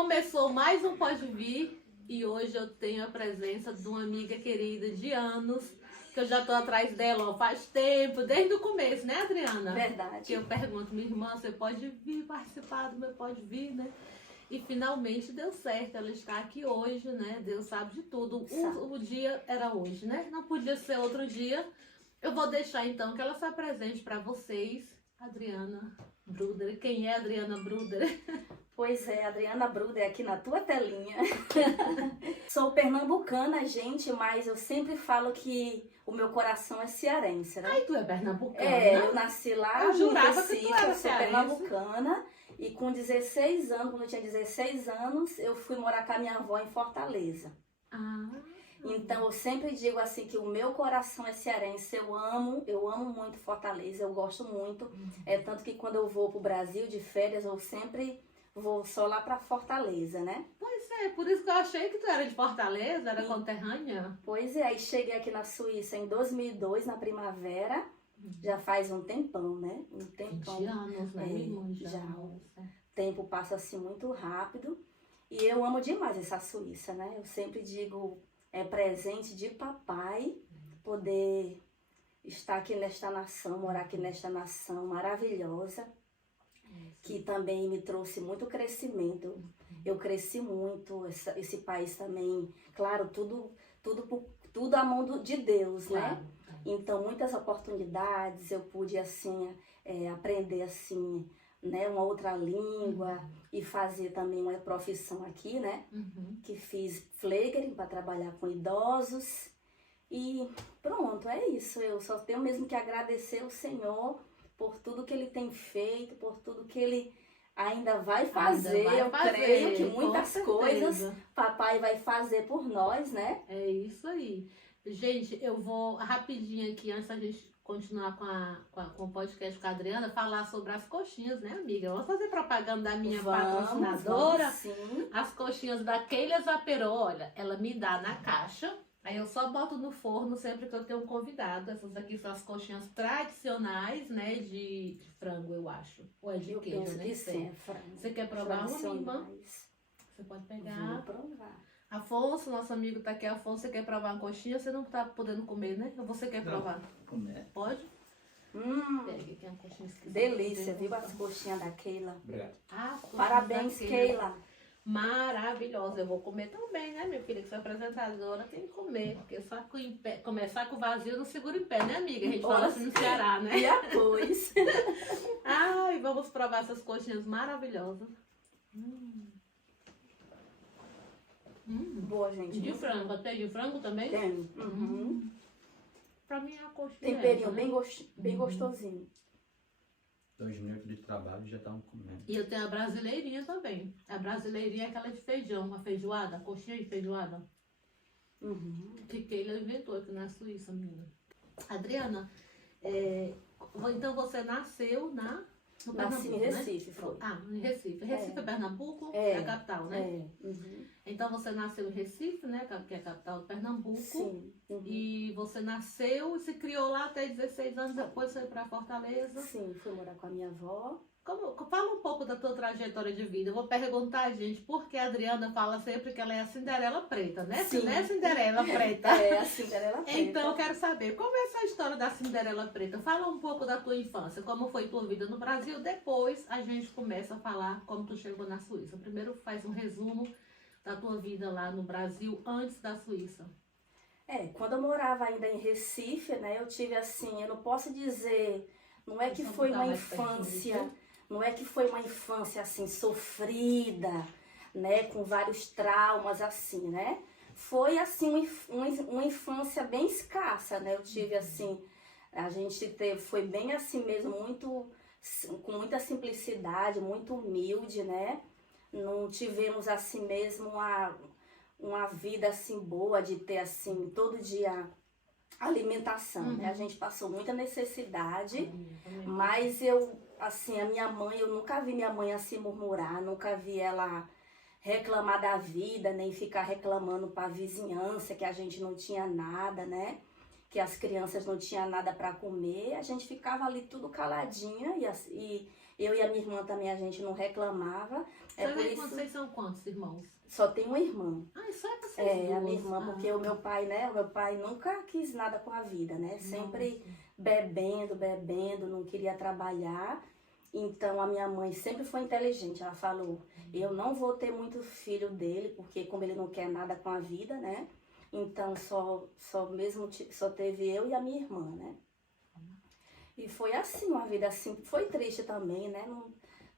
Começou mais um Pode Vir e hoje eu tenho a presença de uma amiga querida de anos, que eu já tô atrás dela ó, faz tempo, desde o começo, né, Adriana? Verdade. Que eu pergunto, minha irmã, você pode vir participar do meu Pode Vir, né? E finalmente deu certo, ela está aqui hoje, né? Deus sabe de tudo. O dia era hoje, né? Não podia ser outro dia. Eu vou deixar então que ela se apresente para vocês, Adriana Bruder. Quem é Adriana Bruder? Pois é, Adriana Bruder aqui na tua telinha. Sou pernambucana, gente, mas eu sempre falo que o meu coração é cearense, né? Ai, tu é pernambucana? Eu nasci lá Eu no jurava Recife, que tu era eu sou cearense. pernambucana. E com 16 anos, quando eu tinha 16 anos, eu fui morar com a minha avó em Fortaleza. Ah. Então eu sempre digo assim que o meu coração é cearense, eu amo muito Fortaleza, eu gosto muito. É tanto que quando eu vou pro Brasil de férias, eu sempre vou só lá pra Fortaleza, né? Pois é, por isso que eu achei que tu era de Fortaleza, era conterrânea. Pois é, aí cheguei aqui na Suíça em 2002, na primavera, já faz um tempão, né? Um tempão. 20 anos, né, minha irmã? Já. O tempo passa assim muito rápido e eu amo demais essa Suíça, né? Eu sempre digo, é presente de papai poder estar aqui nesta nação, morar aqui nesta nação maravilhosa, que também me trouxe muito crescimento. Eu cresci muito, esse país também, claro, tudo à mão de Deus, né? Então, muitas oportunidades, eu pude, assim, aprender, assim, né, uma outra língua e fazer também uma profissão aqui, né? Que fiz Pflegerin para trabalhar com idosos e pronto, é isso. Eu só tenho mesmo que agradecer o Senhor por tudo que Ele tem feito, por tudo que Ele ainda vai fazer. Eu creio que muitas coisas papai vai fazer por nós, né? É isso aí. Gente, eu vou rapidinho aqui, antes da gente continuar com o podcast com a Adriana, falar sobre as coxinhas, né, amiga? Vamos fazer propaganda da minha patrocinadora. Vamos, sim. As coxinhas da Keila Zaperô, olha, ela me dá na caixa, aí eu só boto no forno sempre que eu tenho um convidado. Essas aqui são as coxinhas tradicionais, né, de frango, eu acho. Ou é de queijo, né? Sim, frango. Você quer provar uma, minha irmã? Você pode pegar. Vou provar. Afonso, nosso amigo tá aqui. Afonso, você quer provar uma coxinha? Você não tá podendo comer, né? Ou você quer provar? Comer. Pode? Pega aqui uma coxinha esquisita. Delícia, viu as coxinhas da Keila? Obrigado. Parabéns, Keila. Maravilhosa. Eu vou comer também, né, minha filha? Que sou apresentadora, tem que comer. Porque só com em pé, começar com vazio não segura em pé, né, amiga? A gente fala assim no Ceará, né? E depois. Ai, vamos provar essas coxinhas maravilhosas. Boa, gente. De frango, até de frango também? Tem. Pra mim é a coxinha. Temperinho essa, né? bem gostosinho. 2 minutos de trabalho já estavam comendo. E eu tenho a brasileirinha também. A brasileirinha é aquela de feijão, a feijoada, a coxinha de feijoada. Que Keila inventou aqui na Suíça, menina. Adriana, então você nasceu no Nasci em Pernambuco, Recife, né? foi. Em Recife. Recife é Pernambuco? É a capital, né? Então você nasceu em Recife, né? Que é a capital do Pernambuco. Sim. E você nasceu e se criou lá até 16 anos, depois foi pra Fortaleza. Sim, fui morar com a minha avó. Fala um pouco da tua trajetória de vida. Eu vou perguntar, gente, porque a Adriana fala sempre que ela é a Cinderela Preta, né? Sim. Não é a Cinderela Preta? É a Cinderela Preta. Então, eu quero saber, como é essa história da Cinderela Preta? Fala um pouco da tua infância, como foi tua vida no Brasil. Depois, a gente começa a falar como tu chegou na Suíça. Primeiro, faz um resumo da tua vida lá no Brasil, antes da Suíça. Quando eu morava ainda em Recife, né? Eu tive assim, eu não posso dizer, não é que foi uma infância... Não é que foi uma infância assim sofrida, né, com vários traumas assim, né? Foi assim uma infância bem escassa, né? Eu tive assim, a gente teve, foi bem assim mesmo, com muita simplicidade, muito humilde, né? Não tivemos assim mesmo uma vida assim boa de ter assim todo dia alimentação, né? A gente passou muita necessidade, mas assim, a minha mãe, eu nunca vi minha mãe assim murmurar, nunca vi ela reclamar da vida, nem ficar reclamando para a vizinhança que a gente não tinha nada, né? Que as crianças não tinham nada para comer, a gente ficava ali tudo caladinha e Eu e a minha irmã também, a gente não reclamava. É por isso, Vocês são quantos irmãos? só tem uma irmã. Ah, só é vocês duas. A minha irmã, porque o meu pai, né? O meu pai nunca quis nada com a vida, né? Sempre bebendo, não queria trabalhar. Então a minha mãe sempre foi inteligente. Ela falou: eu não vou ter muito filho dele, porque como ele não quer nada com a vida, né? Então só teve eu e a minha irmã, né? E foi assim, uma vida assim, foi triste também, né?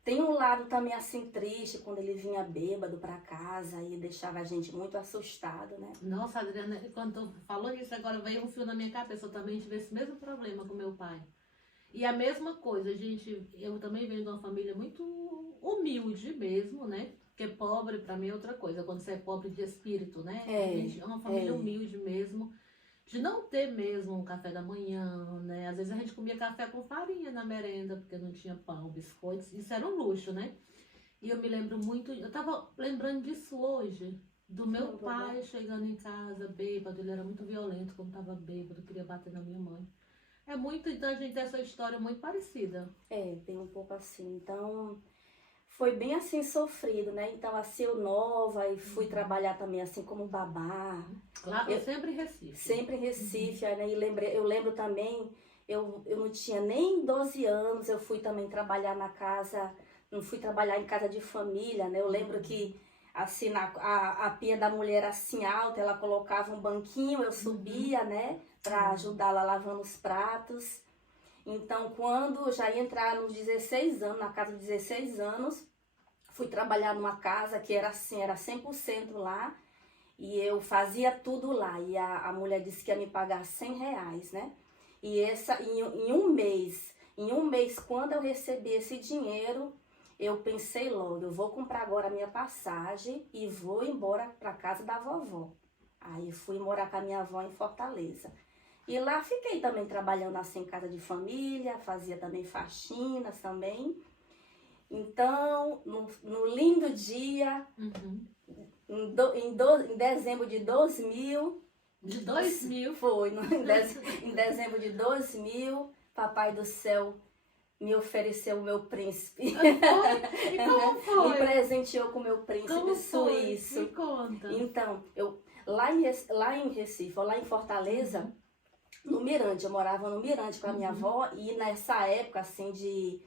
Tem um lado também assim triste, quando ele vinha bêbado pra casa e deixava a gente muito assustado, né? Nossa, Adriana, quando tu falou isso, agora veio um fio na minha cabeça. Eu também tive esse mesmo problema com meu pai. E a mesma coisa, gente, eu também venho de uma família muito humilde mesmo, né? Porque pobre pra mim é outra coisa, quando você é pobre de espírito, né? É uma família humilde mesmo, de não ter mesmo um café da manhã, né? Às vezes a gente comia café com farinha na merenda, porque não tinha pão, biscoitos, isso era um luxo, né? E eu me lembro muito, eu tava lembrando disso hoje, do meu pai chegando em casa bêbado, ele era muito violento quando tava bêbado, queria bater na minha mãe. É muito, então a gente tem essa história muito parecida. Tem um pouco assim. Então, foi bem assim sofrido, né? Então, assim, eu nova e fui trabalhar também assim como babá. Claro, sempre em Recife. Sempre em Recife, né? E eu lembro também, eu não tinha nem 12 anos, eu fui também trabalhar na casa, não fui trabalhar em casa de família, né? Eu lembro que assim, a pia da mulher assim alta, ela colocava um banquinho, eu subia, né? Para ajudá-la lavando os pratos. Então, quando já ia entrar nos 16 anos, na casa de 16 anos, fui trabalhar numa casa que era assim, era 100% lá, e eu fazia tudo lá, e a mulher disse que ia me pagar R$100, né? E em um mês, quando eu recebi esse dinheiro, eu pensei logo, eu vou comprar agora a minha passagem e vou embora para casa da vovó. Aí fui morar com a minha avó em Fortaleza. E lá fiquei também trabalhando assim em casa de família, fazia também faxinas também. Então, no lindo dia, em dezembro de 2000... De 2000? Foi, em dezembro de 2000, Papai do Céu me ofereceu o meu príncipe. E como foi? Me presenteou com o meu príncipe Como suíço. Me conta. Então, lá em Recife, ou lá em Fortaleza, no Mirante, eu morava no Mirante com a minha avó, e nessa época, assim, de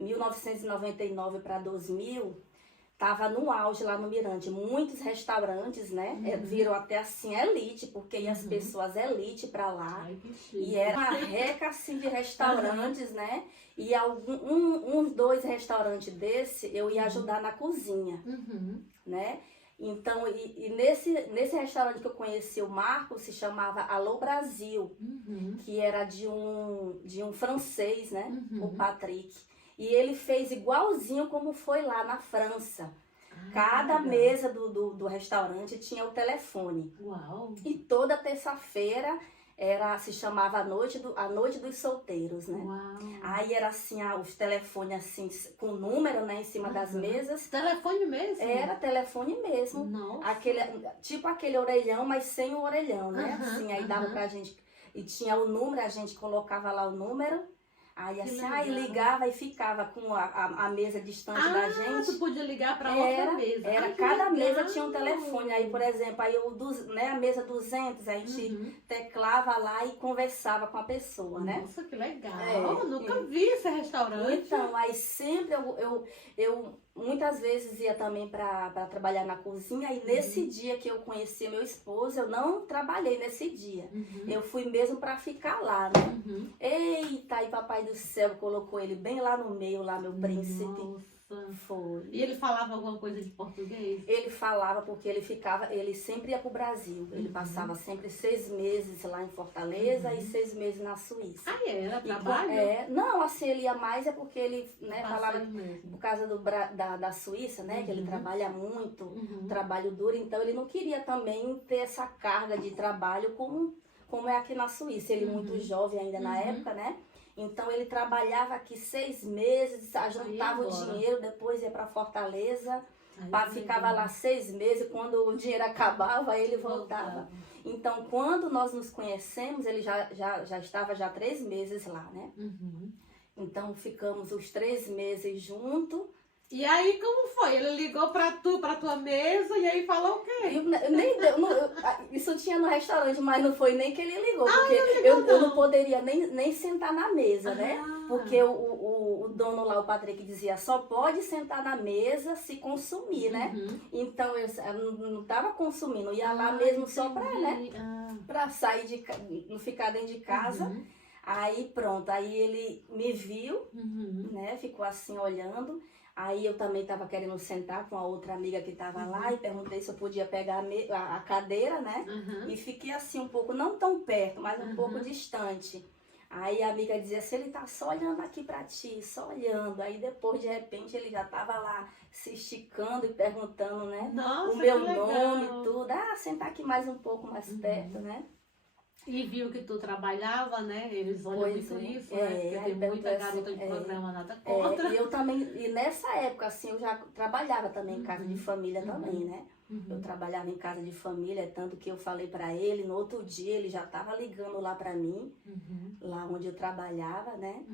1999 para 2000, tava no auge lá no Mirante. Muitos restaurantes, né, viram até assim elite, porque iam as pessoas elite para lá. Ai, que chique. E era uma reca assim de restaurantes, né? E uns 2 restaurantes desse eu ia ajudar na cozinha, né? Então, nesse restaurante que eu conheci o Marcos, se chamava Alô Brasil, que era de um francês, né? O Patrick. E ele fez igualzinho como foi lá na França. Cada mesa do restaurante tinha o telefone. Uau! E toda terça-feira se chamava a noite dos solteiros, né? Uau! Aí era assim, os telefones assim, com número, né, em cima das mesas. Telefone mesmo? Era telefone mesmo. Nossa! Tipo aquele orelhão, mas sem o orelhão, né? Assim, aí dava pra gente, e tinha o número, a gente colocava lá o número. Aí assim, ligava e ficava com a mesa distante da gente. Tu podia ligar para outra mesa. Cada mesa tinha um telefone. Aí, por exemplo, a mesa 200, a gente teclava lá e conversava com a pessoa, né? Nossa, que legal. Nunca vi esse restaurante. Então, aí sempre eu muitas vezes ia também para trabalhar na cozinha. E nesse dia que eu conheci meu esposo, eu não trabalhei nesse dia. Eu fui mesmo para ficar lá, né? Eita, aí Papai do Céu colocou ele bem lá no meio, lá, meu príncipe. Nossa. Foi. E ele falava alguma coisa de português? Ele falava porque ele sempre ia pro Brasil. Ele passava sempre 6 meses lá em Fortaleza e 6 meses na Suíça. Ah, era trabalho? Não, assim, ele ia mais porque ele, né, falava mesmo. por causa da Suíça, né, que ele trabalha muito, trabalho duro, então ele não queria também ter essa carga de trabalho como é aqui na Suíça. Ele muito jovem ainda na época, né? Então ele trabalhava aqui 6 meses, juntava o dinheiro, depois ia para Fortaleza, ficava lá 6 meses, quando o dinheiro acabava, ele voltava. Então, quando nós nos conhecemos, ele já estava 3 meses lá, né? Então ficamos os 3 meses juntos. E aí, como foi? Ele ligou pra tua mesa e aí falou o quê? Nem deu, isso tinha no restaurante, mas não foi nem que ele ligou, porque não. eu não poderia nem sentar na mesa, né? Ah. Porque o dono lá, o Patrick, dizia, só pode sentar na mesa se consumir, né? Então eu não tava consumindo, ia lá mesmo só pra, né? Pra sair não ficar dentro de casa. Aí pronto, aí ele me viu, né? Ficou assim olhando. Aí eu também estava querendo sentar com a outra amiga que estava lá e perguntei se eu podia pegar a cadeira, né? E fiquei assim um pouco, não tão perto, mas um pouco distante. Aí a amiga dizia assim, ele tá só olhando aqui pra ti, só olhando. Aí depois, de repente, ele já tava lá se esticando e perguntando, né? Nossa, o meu que legal. nome e tudo. Ah, sentar aqui mais um pouco mais perto, né? E viu que tu trabalhava, né? Eles olham Pois muito é. isso, né? Porque Aí tem muita perguntou garota assim, de programa nada contra. E eu também, e nessa época, assim, eu já trabalhava também em casa de família também, né? Eu trabalhava em casa de família, tanto que eu falei pra ele, no outro dia ele já tava ligando lá pra mim, lá onde eu trabalhava, né?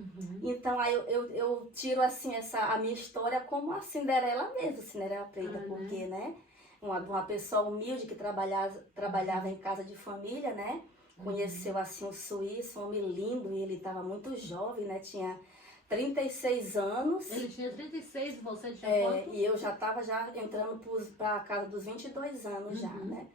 Então aí eu tiro assim a minha história como a Cinderela mesmo, Cinderela Preta, porque, né? Uma pessoa humilde que trabalhava em casa de família, né? Conheceu assim um suíço, um homem lindo, e ele estava muito jovem, né? Tinha 36 anos. Ele tinha 36 e você tinha quanto? E eu já estava entrando para a casa dos 22 anos já, né?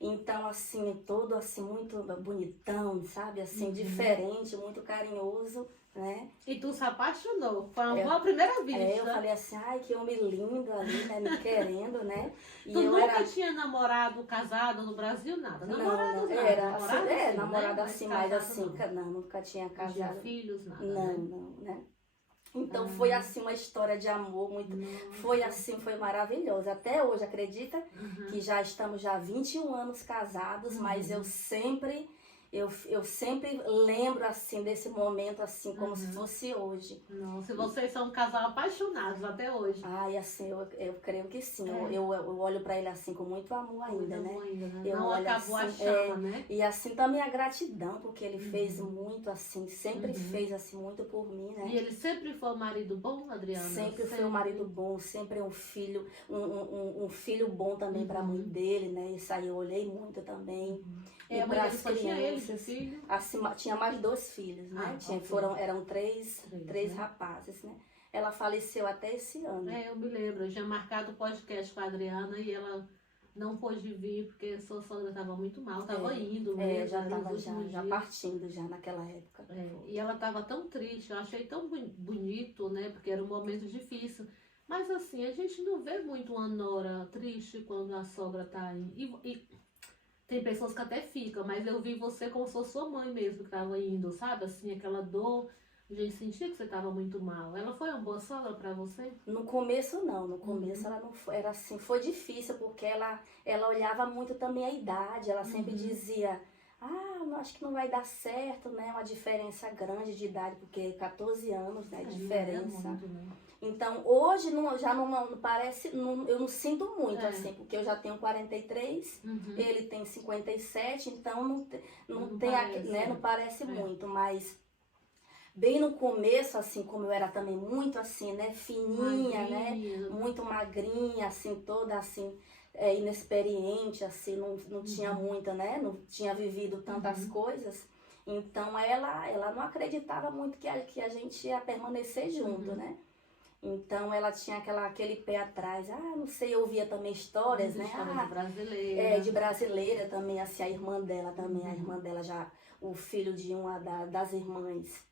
Então, assim, todo assim, muito bonitão, sabe? Assim, diferente, muito carinhoso, né? E tu se apaixonou. Foi uma boa primeira vista. Eu falei assim, ai, que homem lindo ali, né? Me querendo, né? E Tu eu nunca tinha namorado, casado no Brasil? Nada? Namorado nada? Era, namorado, assim, né? namorado assim, mas casado assim, não. não, nunca tinha Não tinha casado. filhos, nada, Não, né? não, né? Então foi assim uma história de amor muito, foi assim, foi maravilhosa. Até hoje, acredita que já estamos já 21 anos casados, mas eu sempre lembro assim desse momento assim como se fosse hoje. Nossa, vocês são um casal apaixonados até hoje. Ai, assim, eu creio que sim. Eu olho para ele assim com muito amor ainda, né? Eu Não olho acabou assim, a chama, né? E assim também a gratidão, porque ele fez muito assim, sempre fez assim muito por mim, né? E ele sempre foi um marido bom, Adriana? Sempre foi um marido bom, sempre um filho, um filho bom também para a mãe dele, né? Isso aí eu olhei muito também. E E a mãe para dele as só tinha ele de crianças, filho? assim, tinha mais 2 filhos, né? Eram três né? rapazes, né? Ela faleceu até esse ano. Eu me lembro, eu tinha marcado o podcast com a Adriana e ela não pôde vir porque sua sogra estava muito mal, estava indo mesmo. Já estava nos já últimos dias. partindo já naquela época. E ela estava tão triste, eu achei tão bonito, né? Porque era um momento difícil. Mas assim, a gente não vê muito uma nora triste quando a sogra tá aí. E tem pessoas que até ficam, mas eu vi você como se fosse sua mãe mesmo que estava indo, sabe? Assim, aquela dor. A gente sentia que você estava muito mal. Ela foi uma boa sogra para você? No começo não, no começo ela não foi, era assim, foi difícil porque ela olhava muito também a idade, ela sempre dizia, eu acho que não vai dar certo, né? Uma diferença grande de idade, porque 14 anos, né? Diferença. Muito, né? Então hoje já não parece, eu não sinto muito assim, porque eu já tenho 43, ele tem 57, então não tem parece, né? Não parece muito, mas bem no começo, assim, como eu era também muito assim, né, fininha, né, muito magrinha, assim, toda assim, inexperiente, assim, não tinha muita, né, não tinha vivido tantas coisas. Então ela não acreditava muito que a gente ia permanecer junto, né. Então ela tinha aquele pé atrás, não sei, eu ouvia também histórias, né, de brasileira. De brasileira também, assim, a irmã dela também, a irmã dela já, o filho de uma das irmãs,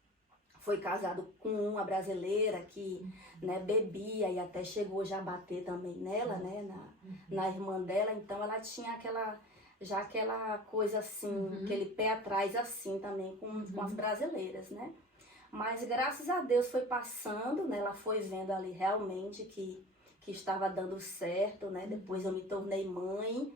foi casado com uma brasileira que, né, bebia e até chegou já a bater também nela, né, na irmã dela. Então ela tinha aquela coisa assim, aquele pé atrás assim também com as brasileiras, né. Mas graças a Deus foi passando, né, ela foi vendo ali realmente que estava dando certo, né. Depois eu me tornei mãe.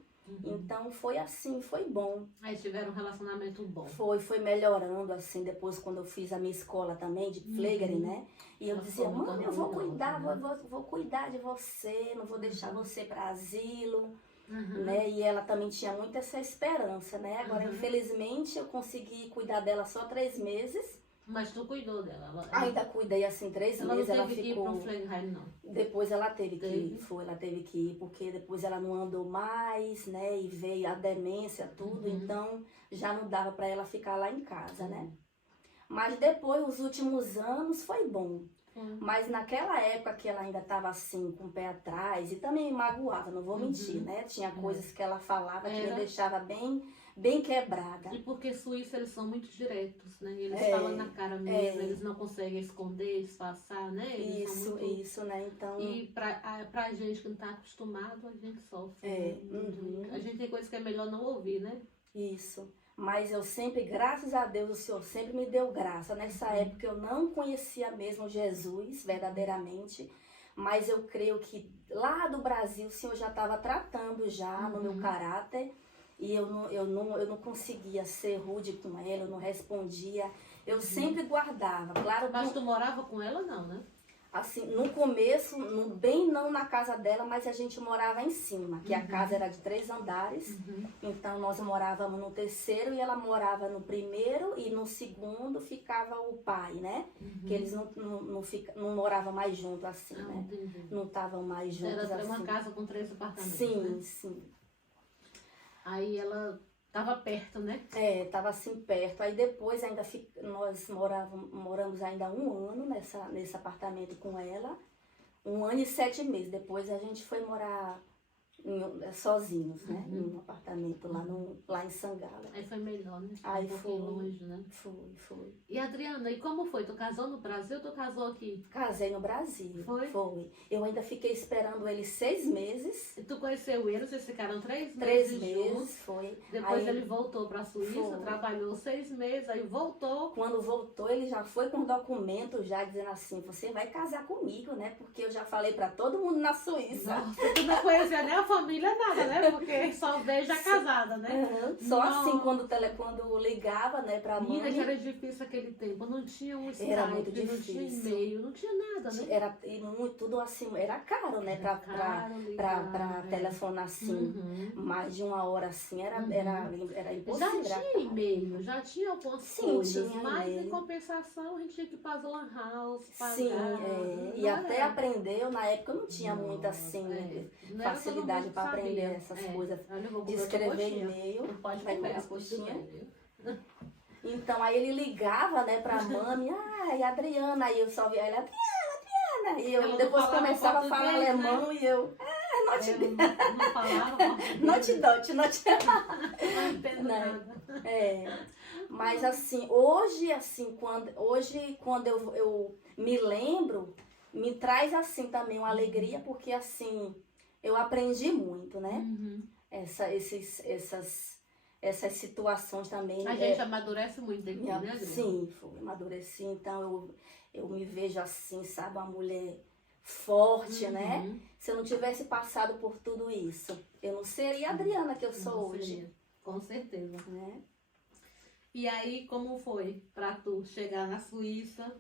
Então foi assim, foi bom. Aí tiveram um relacionamento bom. Foi melhorando, assim, depois quando eu fiz a minha escola também, de Pflegerin, né? E eu dizia, mãe, eu vou cuidar, vou cuidar de você, não vou deixar você para asilo, né? E ela também tinha muito essa esperança, né? Agora, infelizmente, eu consegui cuidar dela só 3 meses, Mas tu cuidou dela? Ainda cuidei assim 3 ela meses, não ela teve que ir ficou. pro Flegenheim, não. Depois ela teve que Teve? ir, ela teve que ir, porque depois ela não andou mais, né? E veio a demência, tudo, Uhum. então já não dava para ela ficar lá em casa, né? Mas depois, os últimos anos, foi bom. Mas naquela época que ela ainda estava assim, com o pé atrás, e também magoada, não vou mentir, né? Tinha coisas que ela falava que me Era. deixava bem quebrada. E porque Suíça, eles são muito diretos, né? Eles É, falam na cara mesmo, eles não conseguem esconder, disfarçar, né? Eles são muito... Isso, né? Então, E pra gente que não tá acostumado, a gente sofre. Né? A gente tem coisas que é melhor não ouvir, né? isso. Mas eu sempre, graças a Deus, o Senhor sempre me deu graça. Nessa época eu não conhecia mesmo Jesus, verdadeiramente. Mas eu creio que lá do Brasil o Senhor já estava tratando já no meu caráter. E eu não conseguia ser rude com ela, eu não respondia. Eu sempre guardava. Claro, Mas tu morava com ela, não, né? assim, no começo, bem não na casa dela, mas a gente morava em cima, que a casa era de 3 andares. Então nós morávamos no terceiro e ela morava no primeiro, e no segundo ficava o pai, né? Que eles não moravam mais juntos assim, né? Entendi. Não estavam mais juntos Era assim. uma casa com 3 apartamentos, Sim, né? sim. Aí ela tava perto, né? Tava assim perto. Aí depois ainda nós moramos ainda 1 ano nesse apartamento com ela. 1 ano e 7 meses. Depois a gente foi morar sozinhos, né? Num apartamento lá em Sangala. Aí foi melhor, né? Aí um pouquinho foi. longe, né? Foi. E Adriana, e como foi? Tu casou no Brasil ou tu casou aqui? Casei no Brasil. Foi? Eu ainda fiquei esperando ele 6 meses. E tu conheceu ele, vocês ficaram 3 3 meses juntos. meses, foi. Depois Aí, ele voltou pra Suíça, Foi. trabalhou 6 meses, aí voltou. quando voltou, ele já foi com documento já dizendo assim, você vai casar comigo, né? Porque eu já falei pra todo mundo na Suíça. Nossa, tu não conhecia nem a família, nada, né? Porque só veio já casada, né? Só assim, Não. quando ligava, né, pra Menina, mãe, que era difícil aquele tempo. Não tinha um Skype, Era muito não tinha difícil. e-mail, não tinha nada, né? era tudo assim, era caro, né, pra Caro, telefonar assim, Uhum. mais de 1 hora assim, era Já impossível. tinha era caro. e-mail, já tinha algumas Sim, coisas, tinha mas em e-mail. compensação a gente tinha que ir para as lan house, pagar. Sim, e Não até era- aprendeu, na época eu não tinha muito assim, não era todo facilidade mundo para que aprender sabia. essas coisas, Olha, eu vou de comer outra escrever coxinha. e-mail. Não pode Vai comer comer as a coxinhas, coxinha? viu? Então aí ele ligava, né, pra mami, ai, Adriana, aí eu só via ele, Adriana, e eu Ela não depois falava começava a falar português, alemão e eu, Eu não falava português. não te Não entendo Né? nada. Mas assim, hoje, quando eu me lembro, me traz assim também uma alegria, porque assim, eu aprendi muito, né? Uhum. Essas situações também. A gente amadurece muito aqui, né, Adriana? Sim, amadureci, então eu me vejo assim, sabe, uma mulher forte, né? Uhum. Se eu não tivesse passado por tudo isso, eu não seria a Adriana que eu sou Não hoje, seria, com certeza. né? E aí, como foi pra tu chegar na Suíça,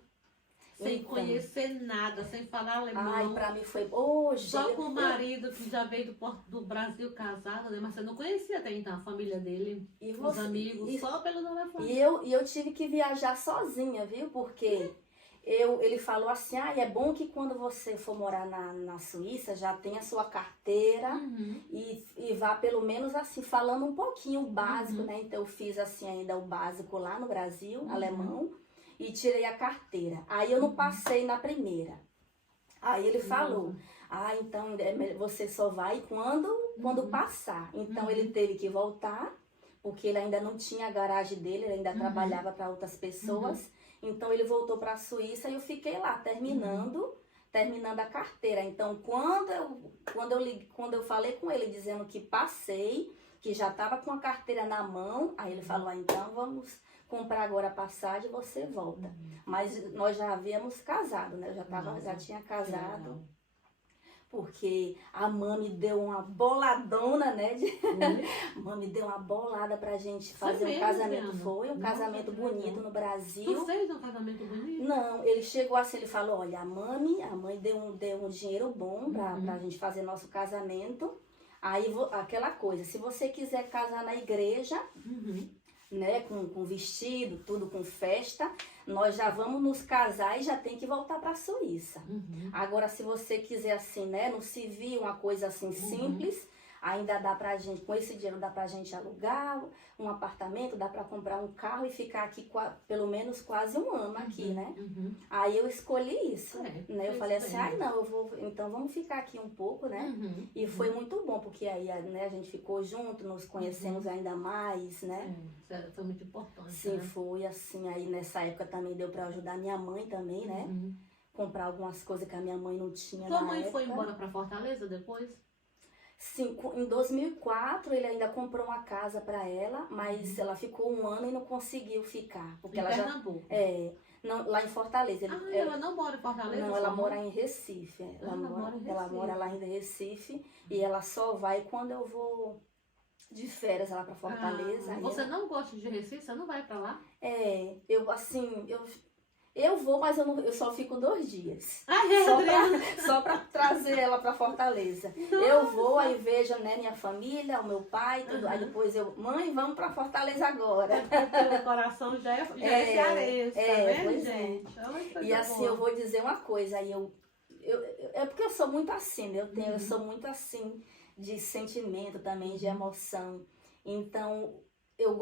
sem Então. conhecer nada, sem falar alemão? Ai, pra mim foi hoje. Só com o marido que já veio do Brasil casado, né? Mas você não conhecia até então a família dele, E os amigos, só pelo telefone. E eu tive que viajar sozinha, viu? Porque ele falou assim, é bom que quando você for morar na Suíça, já tenha a sua carteira Uhum. e vá pelo menos assim, falando um pouquinho o básico, né? Então eu fiz assim ainda o básico lá no Brasil, alemão, e tirei a carteira. Aí eu não passei na primeira. Aí ele falou, então você só vai quando passar. Então ele teve que voltar, porque ele ainda não tinha a garagem dele, ele ainda trabalhava para outras pessoas. Então ele voltou para a Suíça e eu fiquei lá terminando a carteira. Então quando eu falei com ele dizendo que passei, que já estava com a carteira na mão, aí ele falou, então vamos comprar agora a passagem e você volta. Mas nós já havíamos casado, né? Eu já tinha casado. Porque a mãe deu uma boladona, né? Mãe deu uma bolada pra gente fazer um casamento. Adriana? Foi um casamento bonito no Brasil. Tu fez um casamento bonito? Não, ele chegou assim, ele falou, olha, a mãe deu um dinheiro bom pra gente fazer nosso casamento. Aí aquela coisa, se você quiser casar na igreja, né, com vestido, tudo com festa, nós já vamos nos casar e já tem que voltar para a Suíça. Uhum. Agora, se você quiser assim, né, no civil, uma coisa assim simples, ainda dá pra gente, com esse dinheiro dá pra gente alugar um apartamento, dá pra comprar um carro e ficar aqui pelo menos quase um ano aqui, né? Uhum. Aí eu escolhi isso, É, né? Eu fez falei assim, bem. ai não, eu vou, então vamos ficar aqui um pouco, né? Uhum. E foi muito bom, porque aí, né, a gente ficou junto, nos conhecemos ainda mais, né? Foi muito importante, Sim, né? foi assim, aí nessa época também deu pra ajudar minha mãe também, né? Uhum. Comprar algumas coisas que a minha mãe não tinha Tua na mãe foi época. embora pra Fortaleza depois? Sim, em 2004 ele ainda comprou uma casa para ela, mas ela ficou um ano e não conseguiu ficar, porque Em ela já Pernambuco. não, lá em Fortaleza. Ela não mora em Fortaleza? Não, sua ela mãe? mora em Recife. Ela mora em ela Recife. mora lá em Recife e ela só vai quando eu vou de férias lá para Fortaleza. Ah, Aí você ela- não gosta de Recife? Você não vai pra lá? eu assim, eu vou, mas eu só fico 2 dias. Ah, é, Só Adriana? só pra trazer ela pra Fortaleza. Eu vou, aí vejo, né, minha família, o meu pai, tudo. Aí depois mãe, vamos pra Fortaleza agora. Teu coração já é cearense, tá vendo, pois é. gente? Olha que coisa E assim, boa. eu vou dizer uma coisa, aí é porque eu sou muito assim, né? Eu sou muito assim de sentimento também, de emoção. Então, eu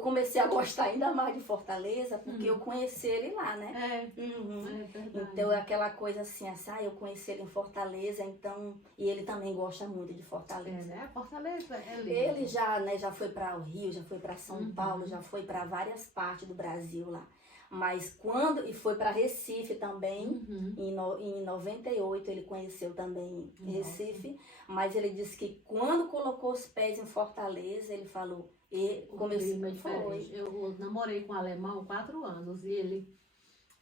comecei a gostar ainda mais de Fortaleza, porque eu conheci ele lá, né? É, Uhum. é verdade. Então é aquela coisa assim, eu conheci ele em Fortaleza, então, e ele também gosta muito de É, Fortaleza. né? Fortaleza é lindo. Ele já, né, já foi para o Rio, já foi para São Uhum. Paulo, já foi para várias partes do Brasil lá. Mas e foi para Recife também, Uhum. em 98 ele conheceu também Nossa. Recife, mas ele disse que quando colocou os pés em Fortaleza, ele falou, O clima é diferente. foi. Eu namorei com um alemão 4 anos e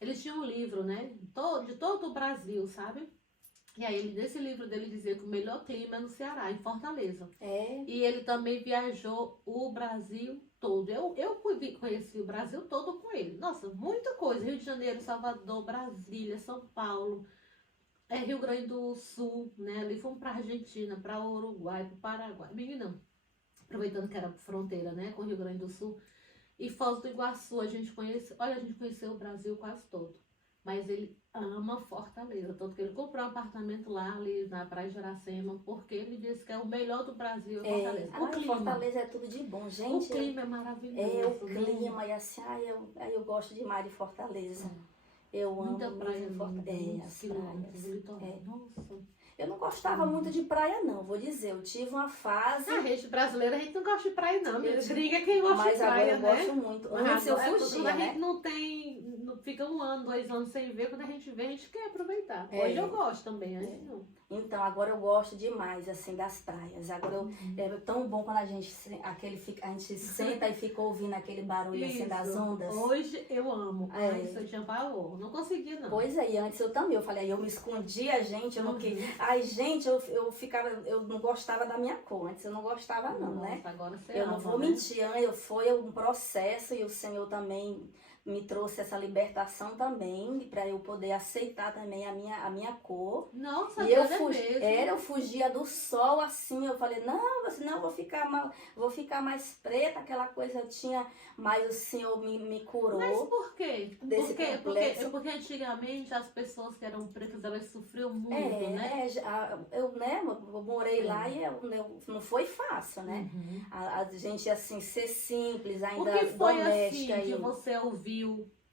ele tinha um livro, né? De todo o Brasil, sabe? E aí, nesse livro dele dizia que o melhor clima é no Ceará, em Fortaleza. E ele também viajou o Brasil todo. Eu conheci o Brasil todo com ele. Nossa, muita coisa. Rio de Janeiro, Salvador, Brasília, São Paulo, Rio Grande do Sul, né? Ali fomos pra Argentina, pra Uruguai, pro Paraguai. Menina, aproveitando que era fronteira, né, com o Rio Grande do Sul. E Foz do Iguaçu, a gente conheceu o Brasil quase todo. Mas ele ama Fortaleza, tanto que ele comprou um apartamento lá ali na Praia de Iracema, porque ele disse que é o melhor do Brasil, é Fortaleza. O clima. Fortaleza é tudo de bom, O gente. clima é maravilhoso. O né? clima, e assim, eu gosto demais de Fortaleza. Eu Muita amo praia mesmo linda, muitos as quilômetros praias. do litoral. Nossa. Eu não gostava muito de praia, não, vou dizer. Eu tive uma fase, A gente brasileira, a gente não gosta de praia, não. Minha gringa é quem gosta mas de agora praia, eu né? gosto muito. Mas Antes eu agora, quando fugia, a gente né? não fica 1 ano, 2 anos sem ver, quando a gente vê, a gente quer aproveitar. É. Hoje eu gosto também, antes não. Então, agora eu gosto demais, assim, das praias. Agora é tão bom quando a gente senta e fica ouvindo aquele barulho, assim, das Isso. ondas. Hoje eu amo. É. Ai, isso eu tinha pavor. Não conseguia, não. Pois é, e antes eu também, eu falei, aí eu me escondia, gente, eu não queria. Uhum. Ai, gente, eu ficava, eu não gostava da minha cor, antes eu não gostava não, Nossa, né? agora você Eu não ama, vou né? mentir, foi um processo e o Senhor também me trouxe essa libertação também, para eu poder aceitar também a minha cor. Nossa, E eu Deus é mesmo. eu fugia do sol assim, eu falei, não, senão eu vou ficar mais preta, aquela coisa eu tinha, mas o Senhor me curou. Mas por quê? Desse complexo. Porque antigamente as pessoas que eram pretas, elas sofriam muito, né? Eu morei lá e não foi fácil, né? Uhum. A gente, assim, ser simples, O ainda que foi doméstica. assim que você ouviu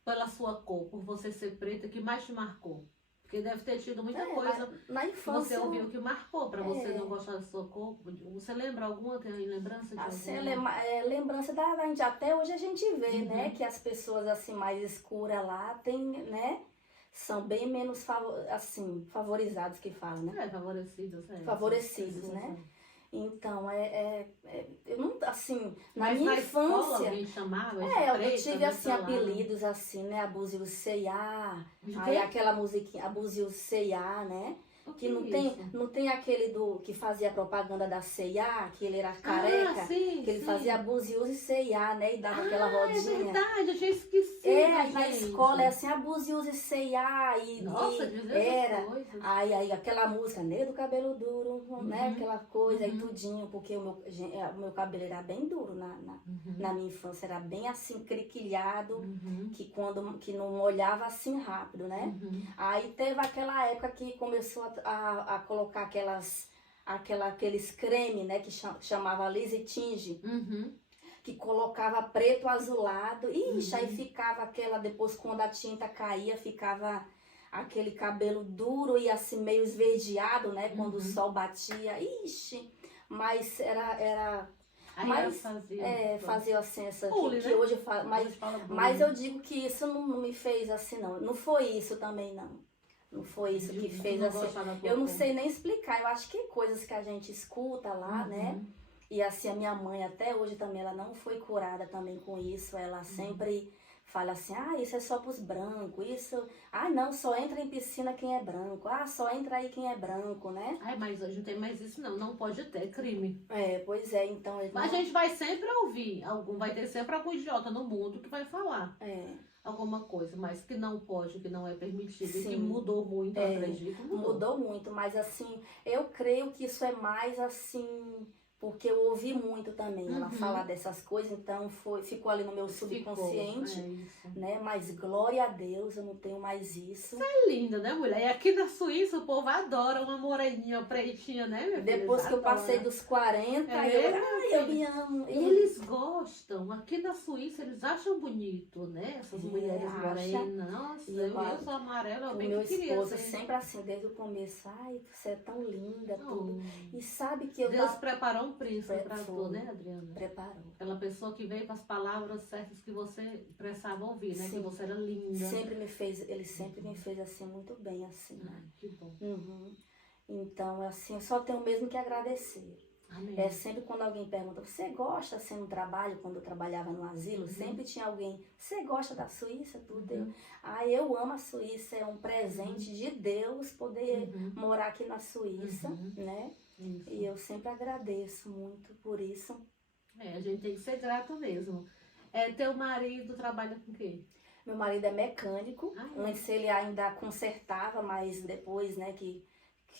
pela sua cor, por você ser preta, que mais te marcou? Porque deve ter tido muita coisa na que infância. você ouviu que marcou pra você não gostar da sua cor. Você lembra alguma? Tem lembrança de Assim, alguma? lembrança da gente, até hoje a gente vê, Uhum. né, que as pessoas assim mais escuras lá tem, né, são bem menos favorizados que falam, né? Favorecidos, Favorecidos, Pessoas, né? Então, eu não, assim, na Mas minha na escola infância, alguém chamava de eu preta, tive, né, assim, sei lá. apelidos, assim, né, Abuzio C&A, De aí quê? aquela musiquinha, Abuzio C&A, né, Que não tem aquele que fazia propaganda da C&A, que ele era careca, sim, que ele sim. fazia Buzius e C&A, né? E dava aquela rodinha. É verdade, eu tinha esquecido. Aí na gente. escola é assim, Buzius e C&A, Nossa, e Deus, era. essas coisas. Aí aquela música, Negro do cabelo duro, né? Aquela coisa, e Uhum. tudinho, porque o meu cabelo era bem duro na minha infância, era bem assim, criquilhado, Uhum. que não molhava assim rápido, né? Uhum. Aí teve aquela época que começou a colocar aqueles creme, né? Que chamava Lise Tinge, Uhum. que colocava preto azulado. Ixi, aí Uhum. ficava depois quando a tinta caía, ficava aquele cabelo duro e assim meio esverdeado, né? Quando o sol batia. Ixi, mas era Aí mas ela fazia. fazia assim, essa Bullying, que né? hoje faz, Hoje fala mas bullying. eu digo que isso não me fez assim, não. Não foi isso também, não. Não foi isso que De fez não assim. gostar da tua Eu não cor. sei nem explicar. Eu acho que coisas que a gente escuta lá, né? E assim, a minha mãe até hoje também, ela não foi curada também com isso. Ela sempre fala assim, isso é só pros brancos, isso... não, só entra em piscina quem é branco. Só entra aí quem é branco, né? Ai, mas hoje não tem mais isso, não. Não pode ter crime. Pois é, então... Mas a gente vai sempre ouvir. Vai ter sempre algum idiota no mundo que vai falar alguma coisa, mas que não pode, que não é permitido. E que mudou muito, eu acredito. Mudou muito, mas assim, eu creio que isso é mais assim... Porque eu ouvi muito também ela falar dessas coisas, então ficou ali no meu subconsciente, né? Mas glória a Deus, eu não tenho mais isso. É linda, né, mulher? E aqui na Suíça o povo adora uma moreninha pretinha, né, minha filha? Depois que eu passei dos 40, eu me amo. Eles gostam. Aqui na Suíça eles acham bonito, né? Essas mulheres morenas. Nossa, eu sou amarela, eu bem meu que queria esposo ser. sempre assim, desde o começo. Você é tão linda, tudo. E sabe que eu Deus preparou um príncipe pra tu, Foi. né, Adriana? Preparou. Aquela pessoa que veio com as palavras certas que você precisava ouvir, né? Sim. Que você era linda. Ele sempre me fez assim, muito bem, assim, né? Ai, que bom. Então, assim, eu só tenho mesmo que agradecer. Amém. Sempre quando alguém pergunta, você gosta assim no trabalho? Quando eu trabalhava no asilo, sempre tinha alguém, você gosta da Suíça? Tudo. Eu amo a Suíça, é um presente de Deus poder morar aqui na Suíça, né? Isso. E eu sempre agradeço muito por isso. A gente tem que ser grato mesmo. Teu marido trabalha com o quê? Meu marido é mecânico. Antes ele ainda consertava, mas depois, né, que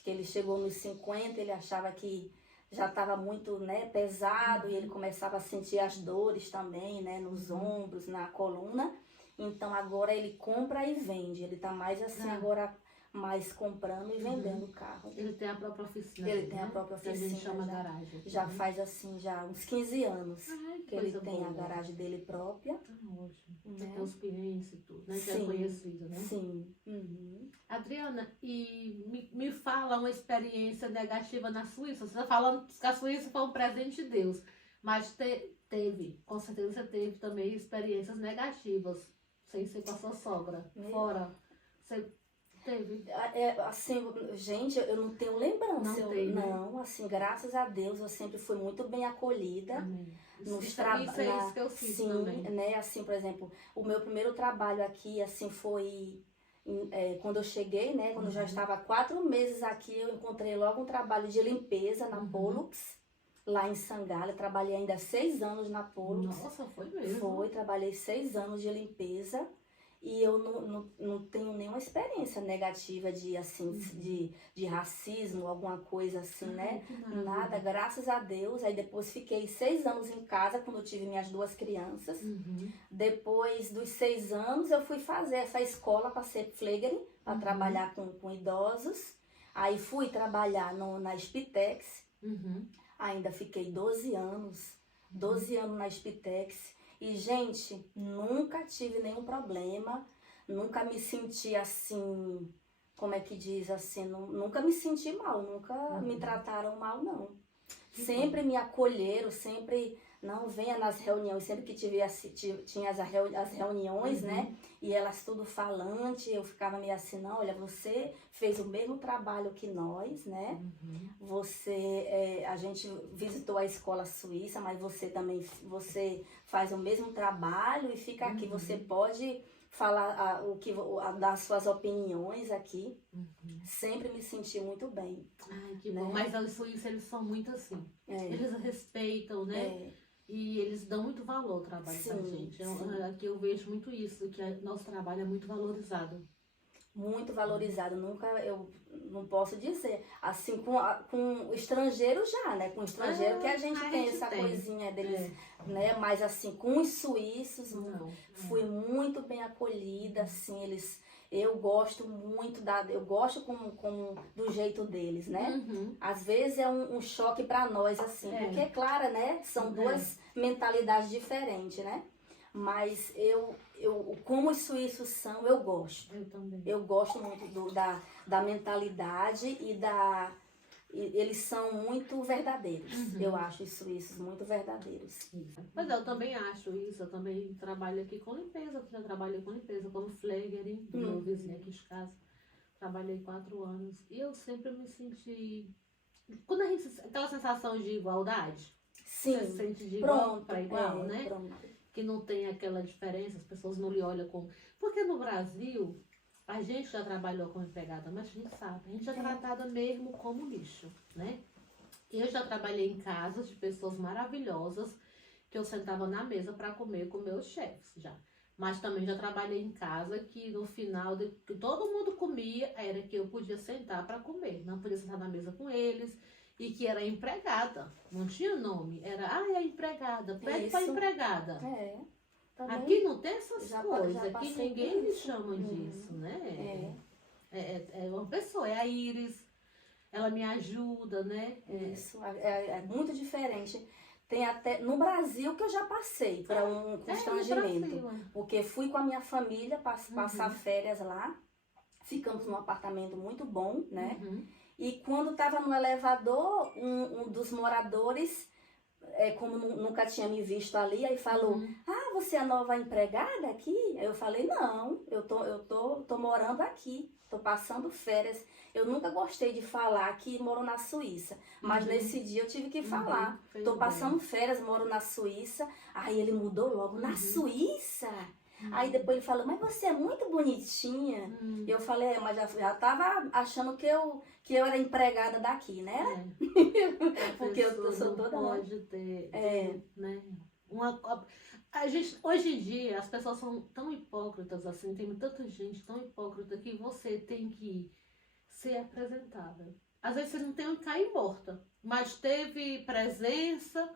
ele chegou nos 50, ele achava que já estava muito, né, pesado e ele começava a sentir as dores também, né, nos ombros, na coluna. Então agora ele compra e vende. Ele tá mais assim agora, mais comprando e vendendo o carro. Ele tem a própria oficina. Ele tem a própria oficina. Que a gente chama garagem. Já faz assim, já uns 15 anos que ele tem boa. a garagem dele própria. Ótimo. Né? Tem os clientes e tudo, né? Que é Sim, conhecido, né? Sim. Adriana, e me fala uma experiência negativa na Suíça. Você está falando que a Suíça foi um presente de Deus, mas teve, com certeza você teve também experiências negativas, sem ser com a sua sogra. Fora, você teve? Assim, gente, eu não tenho lembrança. Não tem, né? Não, assim, graças a Deus, eu sempre fui muito bem acolhida. Amém. Nos Isso é isso que eu fiz sim, também. né? Assim, por exemplo, o meu primeiro trabalho aqui, assim, foi quando eu cheguei, né? Quando eu já estava 4 meses aqui, eu encontrei logo um trabalho de limpeza na Pollux, lá em Sangala. Eu trabalhei ainda 6 anos na Pollux. Nossa, foi mesmo. Trabalhei 6 anos de limpeza. E eu não tenho nenhuma experiência negativa de, assim, de racismo, alguma coisa assim, né? Nada, graças a Deus. Aí depois fiquei 6 anos em casa, quando eu tive minhas 2 crianças. Depois dos 6 anos, eu fui fazer essa escola para ser Pflegerin, para trabalhar com idosos. Aí fui trabalhar na Spitex. Ainda fiquei 12 anos. 12 anos na Spitex. E, gente, nunca tive nenhum problema, nunca me senti assim, como é que diz assim, nunca me senti mal, nunca me trataram mal, não. Sempre me acolheram, sempre, não, venha nas reuniões, sempre que tinha as reuniões, né, e elas tudo falante, eu ficava meio assim, não, olha, você fez o mesmo trabalho que nós, né, a gente visitou a escola suíça, mas você também, você faz o mesmo trabalho e fica aqui, você pode falar das suas opiniões aqui. Uhum. Sempre me senti muito bem. Ai, que Né? bom. Mas os suíços, eles são muito assim. É, Eles respeitam, né? é, E eles dão muito valor ao trabalho da Sim, gente. sim. Aqui eu vejo muito isso, que nosso trabalho é muito valorizado. muito valorizado. Nunca, eu não posso dizer. Assim, com o estrangeiro já, né? Com o estrangeiro que a gente tem essa coisinha deles, né? Mas assim, com os suíços, Não. fui muito bem acolhida, assim, eu gosto muito eu gosto do jeito deles, né? Uhum. Às vezes é um choque para nós, assim, É. porque, claro, né? São duas mentalidades diferentes, né? Mas como os suíços são, eu gosto. Eu também. Eu gosto muito da mentalidade e eles são muito verdadeiros. Uhum. Eu acho os suíços muito verdadeiros. Mas eu também acho isso, eu também trabalho aqui com limpeza, eu já trabalhei com limpeza, como Flegering, meu vizinho aqui de casa. Trabalhei 4 anos e eu sempre me senti... Quando a gente... Aquela sensação de igualdade. Sim. Você se sente de igual Pronto, para igual, né? Pronto. Que não tem aquela diferença, as pessoas não lhe olham como... Porque no Brasil, a gente já trabalhou como empregada, mas a gente sabe, a gente é tratada mesmo como lixo, né? Eu já trabalhei em casas de pessoas maravilhosas, que eu sentava na mesa para comer com meus chefes, já. Mas também já trabalhei em casa que no final, que todo mundo comia, era que eu podia sentar para comer. Não podia sentar na mesa com eles. E que era empregada, não tinha nome. Era, é empregada, pede para empregada. Também Aqui não tem essas já coisas, aqui passei ninguém por me isso. chama disso, né? É. É uma pessoa, é a Iris, ela me ajuda, né? Isso, é muito diferente. Tem até no Brasil que eu já passei para um constrangimento. Porque fui com a minha família passar férias lá. Ficamos num apartamento muito bom, né? Uhum. E quando estava no elevador, um dos moradores, como nunca tinha me visto ali, aí falou, você é a nova empregada aqui? Aí eu falei, não, eu tô morando aqui, tô passando férias. Eu nunca gostei de falar que moro na Suíça, mas nesse dia eu tive que falar. Tô passando férias, moro na Suíça. Aí ele mudou logo, na Suíça? Aí depois ele falou, mas você é muito bonitinha. E eu falei, mas já tava achando que eu era empregada daqui, né? Porque eu sou toda... pode ter, né? A gente, hoje em dia, as pessoas são tão hipócritas assim, tem tanta gente tão hipócrita que você tem que ser apresentável. Às vezes você não tem onde cair morta, mas teve presença.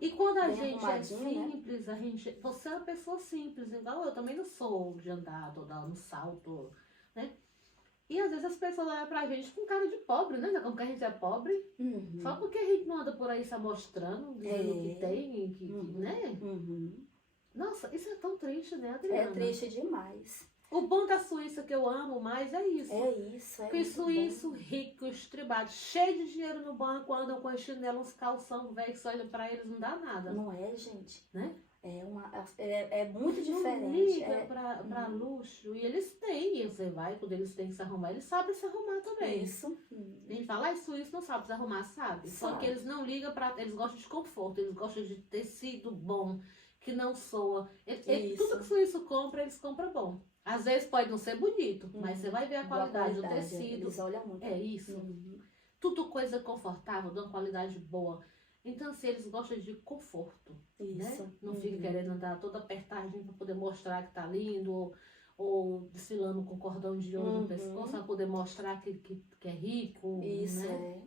E quando a gente é simples, né? Você é uma pessoa simples, igual eu também não sou de andar toda no salto, né? E às vezes as pessoas olham pra gente com cara de pobre, né? Como que a gente é pobre, só porque a gente não anda por aí se amostrando, dizendo que tem, né? Nossa, isso é tão triste, né, Adriana? É triste demais. O bom da Suíça que eu amo mais é isso. Porque os suíços ricos, estribados, cheios de dinheiro no banco, andam com as chinelas, uns calção velho, que você olha pra eles, não dá nada. Não é, gente? Né? É muito diferente. Não liga pra luxo. E eles têm, e você vai, quando eles têm que se arrumar, eles sabem se arrumar também. Isso. A gente fala, os suíços não sabem se arrumar, sabe? Só que eles não ligam eles gostam de conforto, eles gostam de tecido bom, que não soa. Tudo que o suíço compra, eles compram bom. Às vezes pode não ser bonito, mas você vai ver a qualidade do tecido. Eles olham muito. É isso. Tudo coisa confortável, de uma qualidade boa. Então, assim, eles gostam de conforto. Isso. Né? Não fica querendo andar toda apertadinha para poder mostrar que tá lindo, ou desfilando com cordão de ouro no pescoço, para poder mostrar que é rico. Isso, né?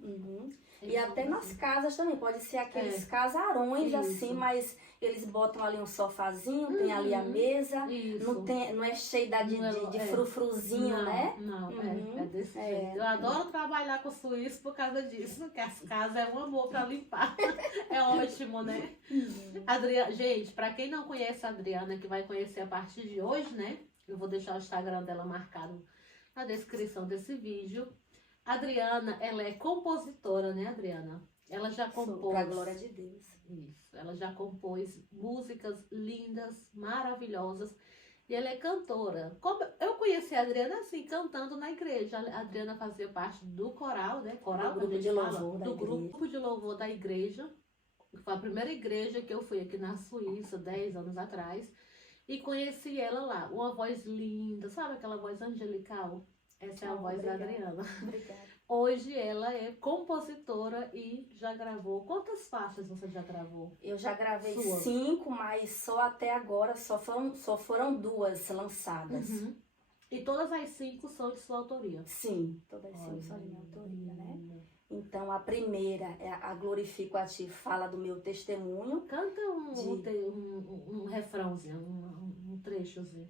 E até nas casas também, pode ser aqueles casarões assim, mas eles botam ali um sofazinho, tem ali a mesa, não é cheio de frufruzinho, né? Não, é desse jeito. Eu adoro trabalhar com o suíço por causa disso, porque as casas é um amor para limpar. É ótimo, né? Adriana, gente, para quem não conhece a Adriana, que vai conhecer a partir de hoje, né? Eu vou deixar o Instagram dela marcado na descrição desse vídeo. A Adriana, ela é compositora, né, Adriana? Ela já compôs... Pra glória de Deus. Isso. Ela já compôs músicas lindas, maravilhosas. E ela é cantora. Eu conheci a Adriana assim, cantando na igreja. A Adriana fazia parte do coral, né? Coral, do grupo de louvor do grupo de louvor da igreja. Foi a primeira igreja que eu fui aqui na Suíça, 10 anos atrás. e conheci ela lá. Uma voz linda, sabe aquela voz angelical? Essa é a voz da Obrigada. Adriana. Obrigada. Hoje ela é compositora e já gravou. Quantas faixas você já gravou? Eu já gravei Suas. 5, mas só até agora só foram 2 lançadas. Uhum. E todas as 5 são de sua autoria. Sim, todas 5 Olha, são de minha autoria, né? linda. Então a primeira é a Glorifico a Ti, fala do meu testemunho, Canta De- um refrãozinho, um trechozinho.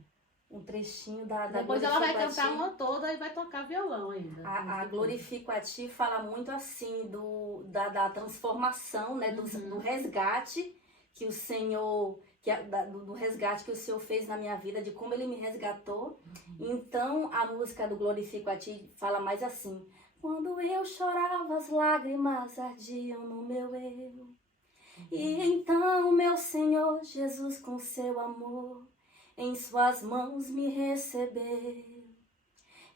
um trechinho da Depois ela vai Glorifico a cantar Ti. uma toda e vai tocar violão ainda. A Glorifico a Ti fala muito assim da transformação, né? Uhum. Do resgate que o Senhor, do resgate que o Senhor fez na minha vida, de como Ele me resgatou. Então a música do Glorifico a Ti fala mais assim: quando eu chorava, as lágrimas ardiam no meu eu. E então meu Senhor Jesus, com seu amor, em suas mãos me recebeu.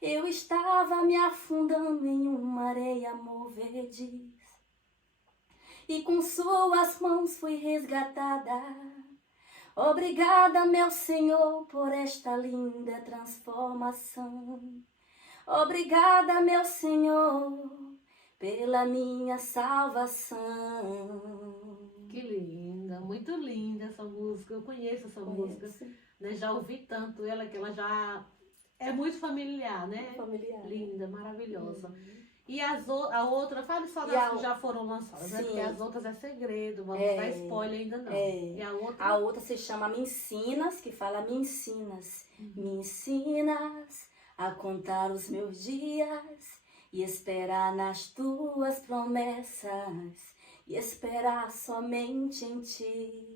Eu estava me afundando em uma areia movediça, e com suas mãos fui resgatada. Obrigada, meu Senhor, por esta linda transformação. Obrigada, meu Senhor, pela minha salvação. Que linda, muito linda essa música. Eu conheço essa música, né? Já ouvi tanto ela que ela já é muito familiar, né? Familiar. Linda, maravilhosa. E a outra, fale só E das a que o- já foram lançadas, né? Sim. Porque as outras é segredo, vamos É. dar spoiler ainda não. É. E a outra? A outra se chama Me Ensinas, que fala me ensinas a contar os meus dias e esperar nas tuas promessas e esperar somente em ti.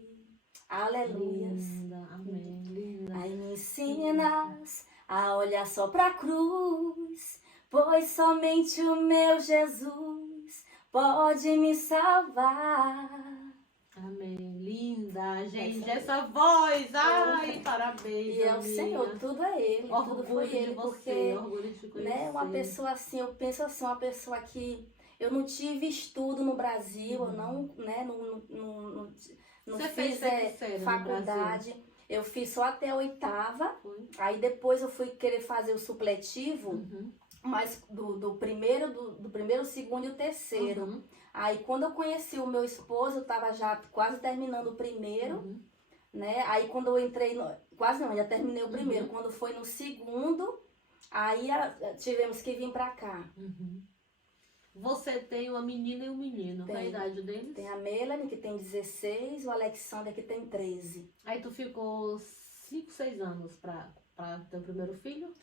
Aleluias. Linda, amém, linda. Aí me ensinas a olhar só pra cruz, pois somente o meu Jesus pode me salvar. Amém, linda, gente, Essa- essa voz, ai, parabéns, E é o amiga. Senhor, tudo é Ele, tudo Orgulho foi de Ele, você, porque orgulho de te conhecer. né, uma pessoa assim, eu penso assim, uma pessoa que eu não tive estudo no Brasil, eu não, né, não Você fez fiz sexta série no faculdade, eu fiz só até a 8ª, Foi? aí depois eu fui querer fazer o supletivo, Uhum. mas do primeiro, segundo e o terceiro. Uhum. Aí quando eu conheci o meu esposo, eu tava já quase terminando o primeiro, Uhum. né? Aí quando eu entrei, quase não, já terminei o primeiro. Uhum. Quando foi no segundo, aí tivemos que vir pra cá. Uhum. Você tem uma menina e um menino, qual é a Tem. idade deles? Tem a Melanie, que tem 16, o Alexander, que tem 13. Aí tu ficou 5, 6 anos pra ter o primeiro filho?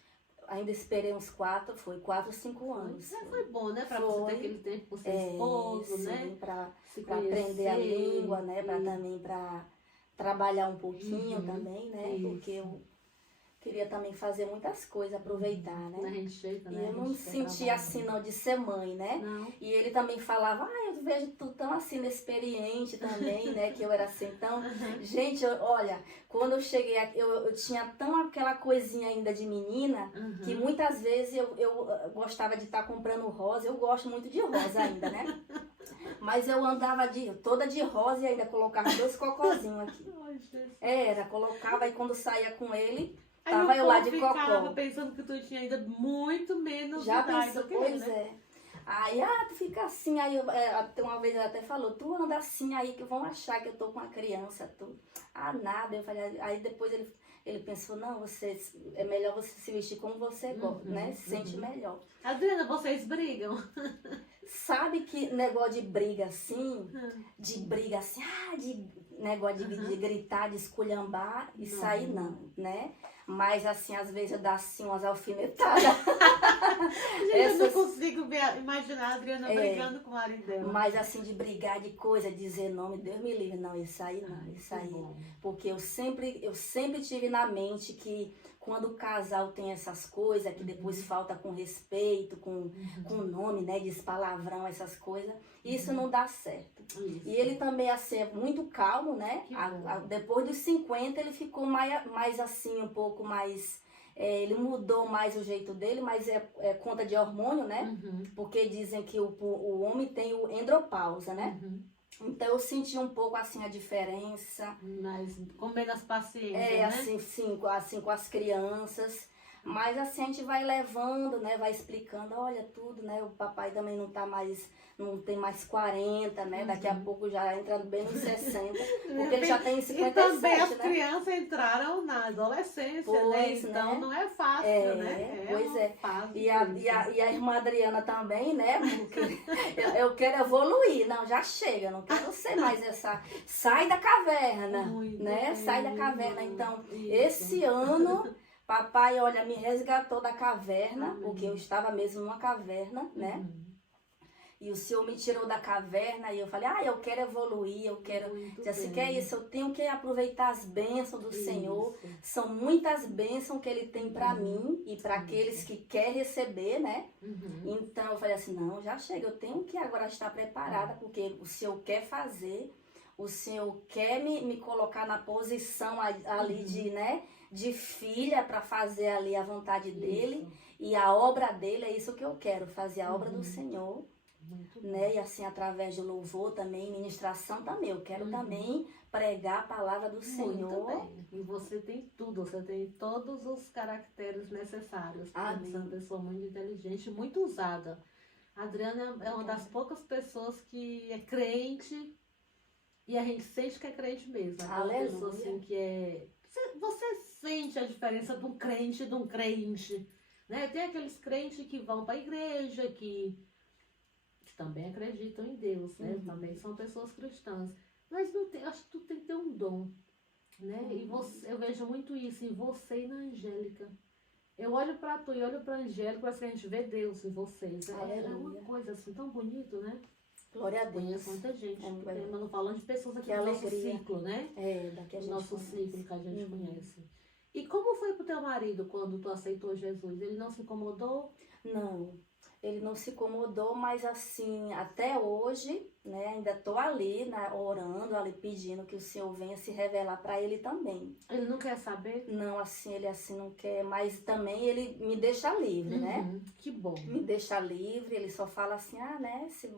Ainda esperei uns 4, foi 4 ou 5 anos. Foi bom, né? Pra você Foi. ter aquele tempo com seu esposo, sim, né? pra Se aprender a conhecer. língua, né? Também para trabalhar um pouquinho Uhum. também, né? Isso. Porque eu queria também fazer muitas coisas, aproveitar, Na né? receita, E né? eu A não gente quer sentia trabalhar. assim não de ser mãe, né? Não. E ele também falava, eu vejo tu tão assim inexperiente também, né? Que eu era assim tão... Gente, olha, quando eu cheguei aqui, eu tinha tão aquela coisinha ainda de menina, Uhum. que muitas vezes eu gostava de estar comprando rosa, eu gosto muito de rosa ainda, né? Mas eu andava toda de rosa e ainda colocava 2 cocôzinhos aqui. Ai, Jesus. Era, colocava e quando saía com ele, Aí tava o eu lá povo de ficava cocô. pensando que tu tinha ainda muito menos Já idade pensou, do que ele, pois né? é. Aí, tu fica assim, aí uma vez ela até falou, tu anda assim aí que vão achar que eu tô com uma criança, tu. Nada, eu falei, aí depois ele pensou, não, é melhor você se vestir como você gosta, né? Se sente melhor. Adriana, vocês brigam? Sabe que negócio de briga assim, de negócio de gritar, de esculhambar, isso Não. aí não, né? Mas assim, às vezes eu dou assim umas alfinetadas. Gente, eu não Essas- consigo imaginar a Adriana brigando com o marido dela. Mas assim, de brigar de coisa, dizer nome, Deus me livre, não, isso aí não, isso aí. Bom. Porque eu sempre tive na mente que quando o casal tem essas coisas, que depois falta com respeito, com nome, né, diz palavrão, essas coisas, isso não dá certo. Isso. E ele também, assim, é muito calmo, né? Que bom. Depois dos 50, ele ficou mais assim, um pouco mais... ele mudou mais o jeito dele, mas é conta de hormônio, né? Uhum. Porque dizem que o homem tem o andropausa, né? Uhum. Então eu senti um pouco assim a diferença. Mas com menos paciência, É, né? assim com as crianças. Mas assim a gente vai levando, né? Vai explicando, olha tudo, né? O papai também não tem mais 40, né? Daqui a pouco já entrando bem nos 60, porque ele já tem E 57, também as né? crianças entraram na adolescência, né? Pois, Então né? não é fácil, É, né? pois uma é. fase E a difícil. irmã Adriana também, né? Porque eu quero evoluir. Não, já chega, não quero ser mais essa. Sai da caverna, Muito né? bem, Sai da caverna. irmã. Então, Isso. esse ano, papai, olha, me resgatou da caverna, Amém. porque eu estava mesmo numa caverna, né? Uhum. E o Senhor me tirou da caverna e eu falei, eu quero evoluir, eu quero. Muito Se bem. quer isso, eu tenho que aproveitar as bênçãos do Senhor. Isso. São muitas bênçãos que Ele tem para mim e para aqueles que querem receber, né? Uhum. Então eu falei assim, não, já chega, eu tenho que agora estar preparada, porque o Senhor quer fazer, o Senhor quer me colocar na posição ali de filha para fazer ali a vontade dele e a obra dele, é isso que eu quero, fazer a obra do Senhor. Muito bem. Né? E assim, através de louvor também, ministração também. Eu quero também pregar a palavra do Senhor. Muito bem. E você tem tudo, você tem todos os caracteres necessários para ser uma pessoa muito inteligente, muito usada. A Adriana é uma das poucas pessoas que é crente e a gente sente que é crente mesmo. Aquela Aleluia. pessoa assim que é. Você sente a diferença de um crente e de um crente. Né? Tem aqueles crentes que vão para a igreja, que também acreditam em Deus, né? Também são pessoas cristãs. Mas não tem, acho que tu tem que ter um dom, né? E eu vejo muito isso em você e na Angélica. Eu olho pra tu e olho pra Angélica, parece que a gente vê Deus em vocês. É uma coisa assim tão bonito, né? Glória a Deus. Conheço muita gente, É muito mas legal. não falando de pessoas aqui Que do nosso alegria. ciclo, né? É, daqui a Do gente nosso conhece. ciclo que a gente conhece. E como foi pro teu marido quando tu aceitou Jesus? Ele não se incomodou? Não, ele não se incomodou, mas assim, até hoje, né, ainda tô ali, né, orando, ali pedindo que o Senhor venha se revelar para ele também. Ele não quer saber? Não, assim, ele assim não quer, mas também ele me deixa livre, né? Que bom. Me deixa livre, ele só fala assim, né, se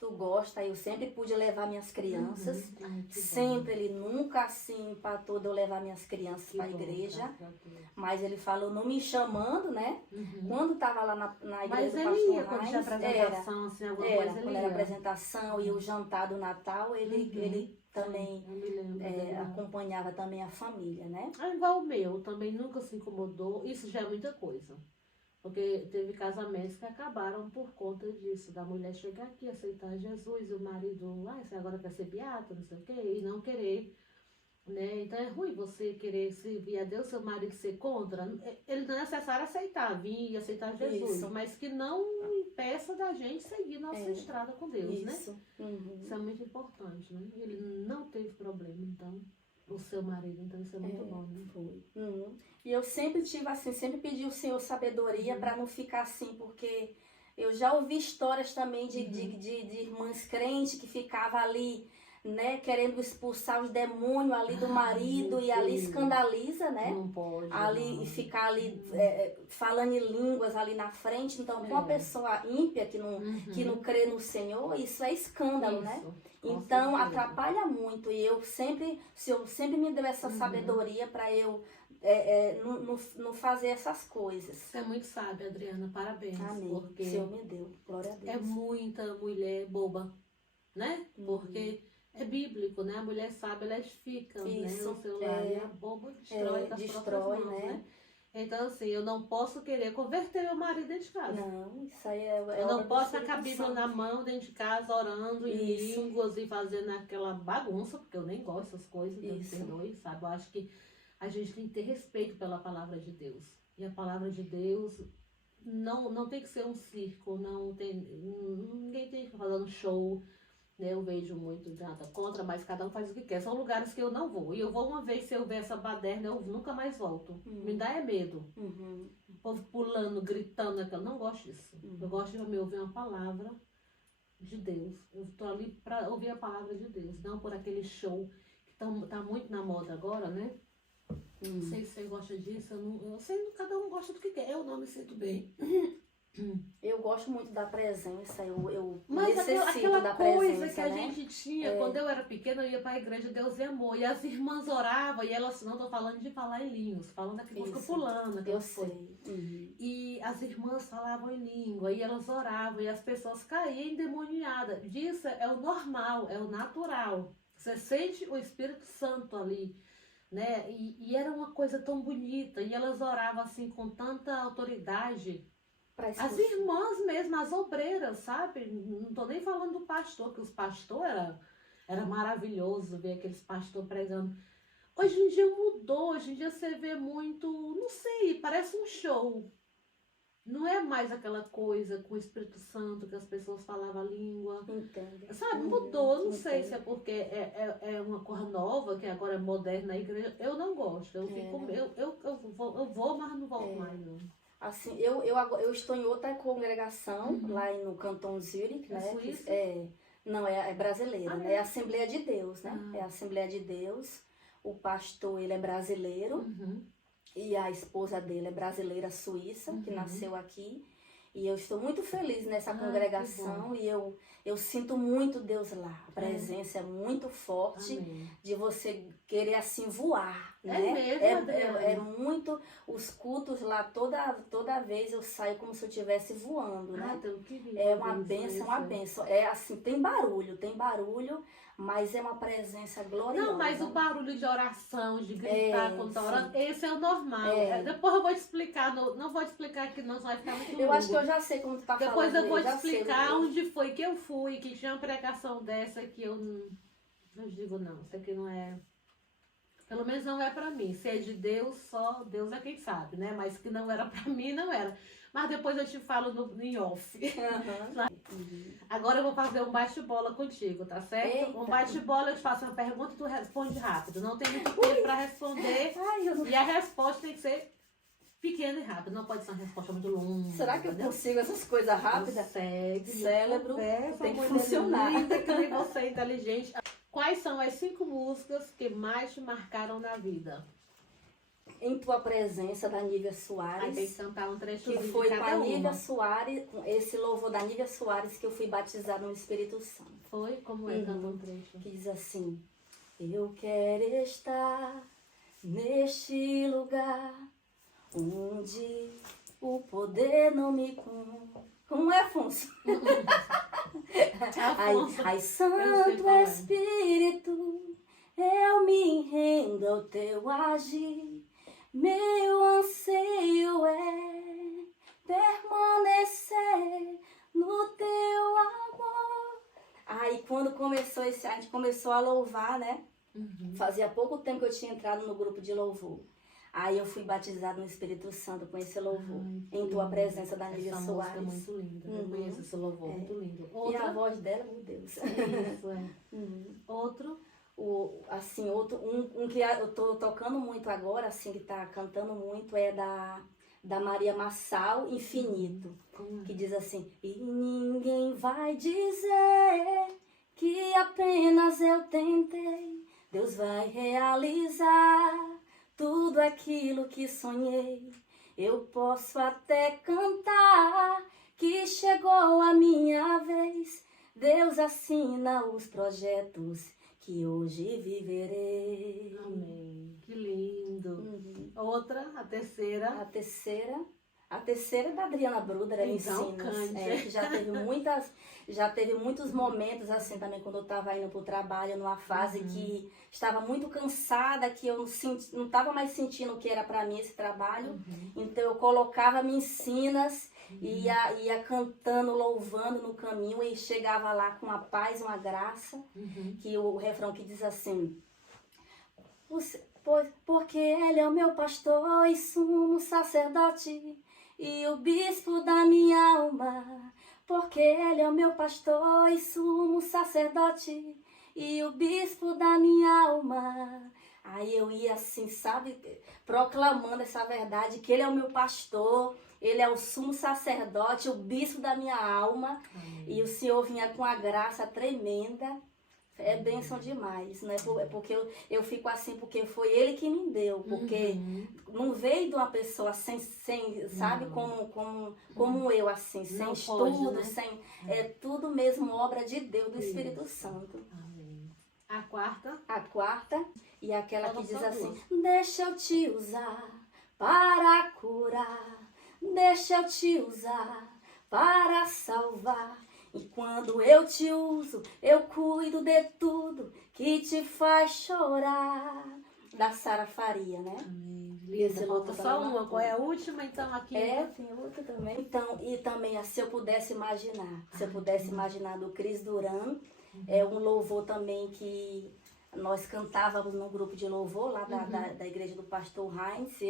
tu gosta, eu sempre pude levar minhas crianças, Que bom. sempre, ele nunca assim empatou de eu levar minhas crianças para a bom, igreja, graças a Deus. mas ele falou, não me chamando, né, quando tava lá na igreja Mas do ele pastor ia quando tinha Heinz, apresentação, assim, alguma era, coisa, ele quando ia. era apresentação e o jantar do Natal, ele também Eu me lembro dele. acompanhava também a família, né? É igual o meu, também nunca se incomodou. Isso já é muita coisa. Porque teve casamentos que acabaram por conta disso, da mulher chegar aqui, aceitar Jesus, e o marido, você agora quer ser beata, não sei o quê, e não querer, né? Então é ruim você querer servir a Deus, seu marido ser contra. Ele não é necessário aceitar, vir e aceitar Jesus, Isso. mas que não impeça da gente seguir nossa estrada com Deus, né? Isso. Isso é muito importante, né? Ele não teve problema, então, o seu marido, então isso é muito bom, né? Foi. E eu sempre tive assim, sempre pedi ao Senhor sabedoria para não ficar assim, porque eu já ouvi histórias também de irmãs crentes que ficavam ali, né, querendo expulsar os demônios ali do marido e ali escandaliza, né? Não pode. Ali não. e ficar ali falando em línguas ali na frente. Então, com uma pessoa ímpia que não crê no Senhor, isso é escândalo, né? Então, atrapalha muito. E o Senhor sempre me deu essa sabedoria para eu não fazer essas coisas. Você é muito sábia, Adriana, parabéns. Amém. Porque O Senhor me deu. Glória a Deus. é muita mulher boba, né? Porque é bíblico, né? A mulher sábia, ela edifica, né? Isso, No seu lar. E a boba destrói com as destrói, próprias mãos, né? Então, assim, eu não posso querer converter meu marido dentro de casa. Não, isso aí é Eu obra não do posso ficar com a Espírito Bíblia Santo. na mão, dentro de casa, orando em Isso. línguas e fazendo aquela bagunça, porque eu nem gosto dessas coisas, Deus Isso. perdoe, sabe? Eu acho que a gente tem que ter respeito pela palavra de Deus. E a palavra de Deus não tem que ser um circo, ninguém tem que ficar fazendo show, né? Eu vejo muito nada contra, mas cada um faz o que quer. São lugares que eu não vou. E eu vou uma vez, se eu ver essa baderna, eu nunca mais volto. Me dá medo. Uhum. O povo pulando, gritando, eu não gosto disso. Eu gosto de me ouvir uma palavra de Deus. Eu estou ali para ouvir a palavra de Deus, não por aquele show que tá muito na moda agora, né? Não sei se você gosta disso, eu sei que cada um gosta do que quer. Eu não me sinto bem. Eu gosto muito da presença, eu Mas necessito aquela da coisa presença, que a né? gente tinha, quando eu era pequena, eu ia pra igreja Deus e Amor, e as irmãs oravam, e elas, não tô falando de falar em línguas, falando aquela música Isso. pulando, Eu aquelas coisas. sei. E as irmãs falavam em língua, e elas oravam, e as pessoas caíam endemoniadas. Disso é o normal, é o natural. Você sente o Espírito Santo ali, né? E era uma coisa tão bonita, e elas oravam assim com tanta autoridade. Parece As que irmãs mesmo, as obreiras, sabe? Não tô nem falando do pastor, que os pastores era maravilhoso ver aqueles pastores pregando. Hoje em dia mudou, hoje em dia você vê muito, não sei, parece um show. Não é mais aquela coisa com o Espírito Santo, que as pessoas falavam a língua. entende. Sabe, mudou. Eu não sei entendo. se é porque é uma coisa nova, que agora é moderna na igreja. Eu não gosto. Eu fico, eu vou, mas não volto mais, não. Assim, eu estou em outra congregação, lá no Canton Zurich, É né? Suíça? Não, é brasileira, né? É a Assembleia de Deus, né? Ah. É a Assembleia de Deus. O pastor, ele é brasileiro. Uhum. E a esposa dele é brasileira suíça, que nasceu aqui. E eu estou muito feliz nessa Ai, congregação e eu sinto muito Deus lá. A presença é muito forte Amém. de você querer assim voar, É né? mesmo, Adriana? É muito, os cultos lá, toda vez eu saio como se eu estivesse voando, né? Ai, então, que lindo É uma isso, benção, isso. uma benção. É assim, tem barulho, mas é uma presença gloriosa. Não, mas o barulho de oração, de gritar quando tá orando, sim. esse é o normal. Depois eu vou te explicar, não vou te explicar aqui, não vai ficar muito longo. Eu acho que eu já sei como tu tá Depois falando. eu vou te já sei, explicar onde foi que eu fui, que tinha uma pregação dessa que eu não digo não, isso aqui não é. Pelo menos não é pra mim. Se é de Deus, só Deus é quem sabe, né? Mas que não era pra mim, não era. Mas depois eu te falo em off. Agora eu vou fazer um bate-bola contigo, tá certo? Eita. Um bate-bola, eu te faço uma pergunta e tu responde rápido. Não tem muito tempo pra responder. Ai, eu não... E a resposta tem que ser pequena e rápida. Não pode ser uma resposta muito longa. Será que eu entendeu? consigo essas coisas rápidas? Consegue. Cérebro Conversa, tem que mulher funcionar. linda, que nem você é inteligente. Quais são as 5 músicas que mais te marcaram na vida? Em tua presença, da Nívia Aí tem que Soares. cantar um trechinho Que de foi com a cada Nívia uma. Soares, com esse louvor da Nívia Soares, que eu fui batizada no Espírito Santo. Foi? Como é? Canta um trecho. Que diz assim: eu quero estar neste lugar onde o poder não me como é, Afonso? Afonso, Ai, eu sei Santo qual é. Espírito, eu me rendo ao teu agir. Meu anseio é permanecer no teu amor. Aí quando começou a gente começou a louvar, né? Fazia pouco tempo que eu tinha entrado no grupo de louvor. Aí eu fui batizada no Espírito Santo com esse louvor. Ai, Em tua presença, da Nívia essa música é Soares. muito linda. Eu conheço esse louvor, muito lindo. E a Outra? voz dela, meu Deus. Isso, é. Outro? Um que eu tô tocando muito agora, assim, que tá cantando muito, é da Maria Massal, Infinito. Como é? Que diz assim: e ninguém vai dizer que apenas eu tentei. Deus vai realizar tudo aquilo que sonhei. Eu posso até cantar que chegou a minha vez. Deus assina os projetos que hoje viverei. Amém. Que lindo. Outra, a terceira. A terceira é da Adriana Bruder, ela Então, ensina. cante. Que já teve muitos momentos assim também quando eu estava indo para o trabalho, numa fase que estava muito cansada, que eu não estava mais sentindo o que era para mim esse trabalho. Então eu colocava minhas ensinas, ia cantando, louvando no caminho e chegava lá com uma paz, uma graça, que o refrão que diz assim: porque ele é o meu pastor e sumo sacerdote e o bispo da minha alma. Porque ele é o meu pastor e sumo sacerdote e o bispo da minha alma. Aí eu ia assim, sabe, proclamando essa verdade, que ele é o meu pastor, ele é o sumo sacerdote, o bispo da minha alma. E o Senhor vinha com a graça tremenda, É bênção demais, né? É porque eu fico assim, porque foi ele que me deu, porque não veio de uma pessoa sem sabe, como eu, assim, sem Não estudo, pode, né? sem. É tudo mesmo obra de Deus, do Espírito Santo. Amém. A quarta? A quarta, e aquela Fala que diz só assim: duas. deixa eu te usar para curar, deixa eu te usar para salvar. E quando eu te uso, eu cuido de tudo que te faz chorar. Da Sara Faria, né? Amém. Esse Linda. Falta louvor só também uma. marcou. Qual é a última, então, aqui? Tem outra também. Então, e também, se eu pudesse imaginar, se eu pudesse imaginar do Cris Duran, é um louvor também que nós cantávamos num grupo de louvor lá da igreja do pastor Heinz.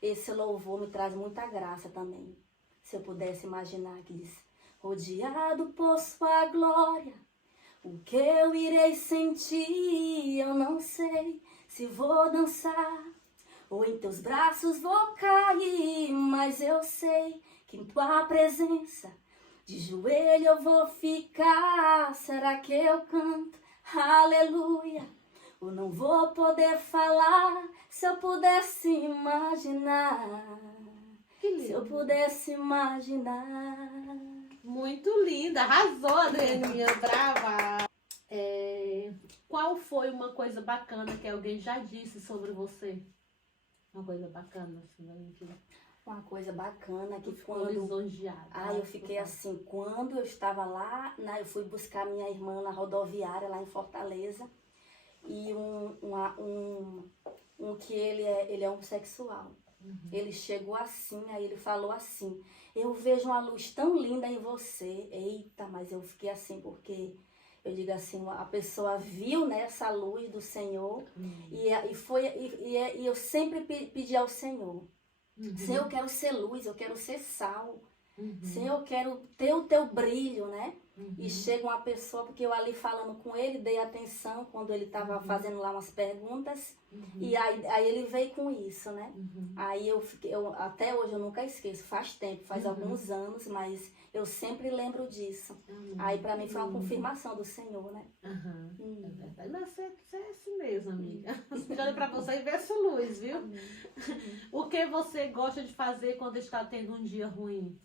Esse louvor me traz muita graça também. Se eu pudesse imaginar, que diz: rodeado por sua glória, o que eu irei sentir, eu não sei se vou dançar ou em teus braços vou cair, mas eu sei que em tua presença de joelho eu vou ficar. Será que eu canto aleluia? Ou não vou poder falar? Se eu pudesse imaginar, Que lindo. se eu pudesse imaginar. Muito linda. Arrasou, Adrianinha. Brava. Qual foi uma coisa bacana que alguém já disse sobre você? Uma coisa bacana, assim, Valentina. Uma coisa bacana que Ficou quando... lisonjeada. eu fiquei assim, quando eu estava lá, eu fui buscar minha irmã na rodoviária, lá em Fortaleza, e que ele é homossexual. Ele chegou assim, aí ele falou assim: eu vejo uma luz tão linda em você. Eita, mas eu fiquei assim, porque eu digo assim, a pessoa viu, né, essa luz do Senhor, e eu sempre pedi ao Senhor: Senhor, eu quero ser luz, eu quero ser sal. Senhor, eu quero ter o teu brilho, né? E chega uma pessoa, porque eu ali falando com ele, dei atenção quando ele estava fazendo lá umas perguntas, e aí ele veio com isso, né? Aí até hoje eu nunca esqueço, faz tempo, faz alguns anos, mas eu sempre lembro disso. Aí pra mim foi uma confirmação do Senhor, né? É verdade. Mas você é assim mesmo, amiga. Você olha pra você e vê essa luz, viu? O que você gosta de fazer quando está tendo um dia ruim?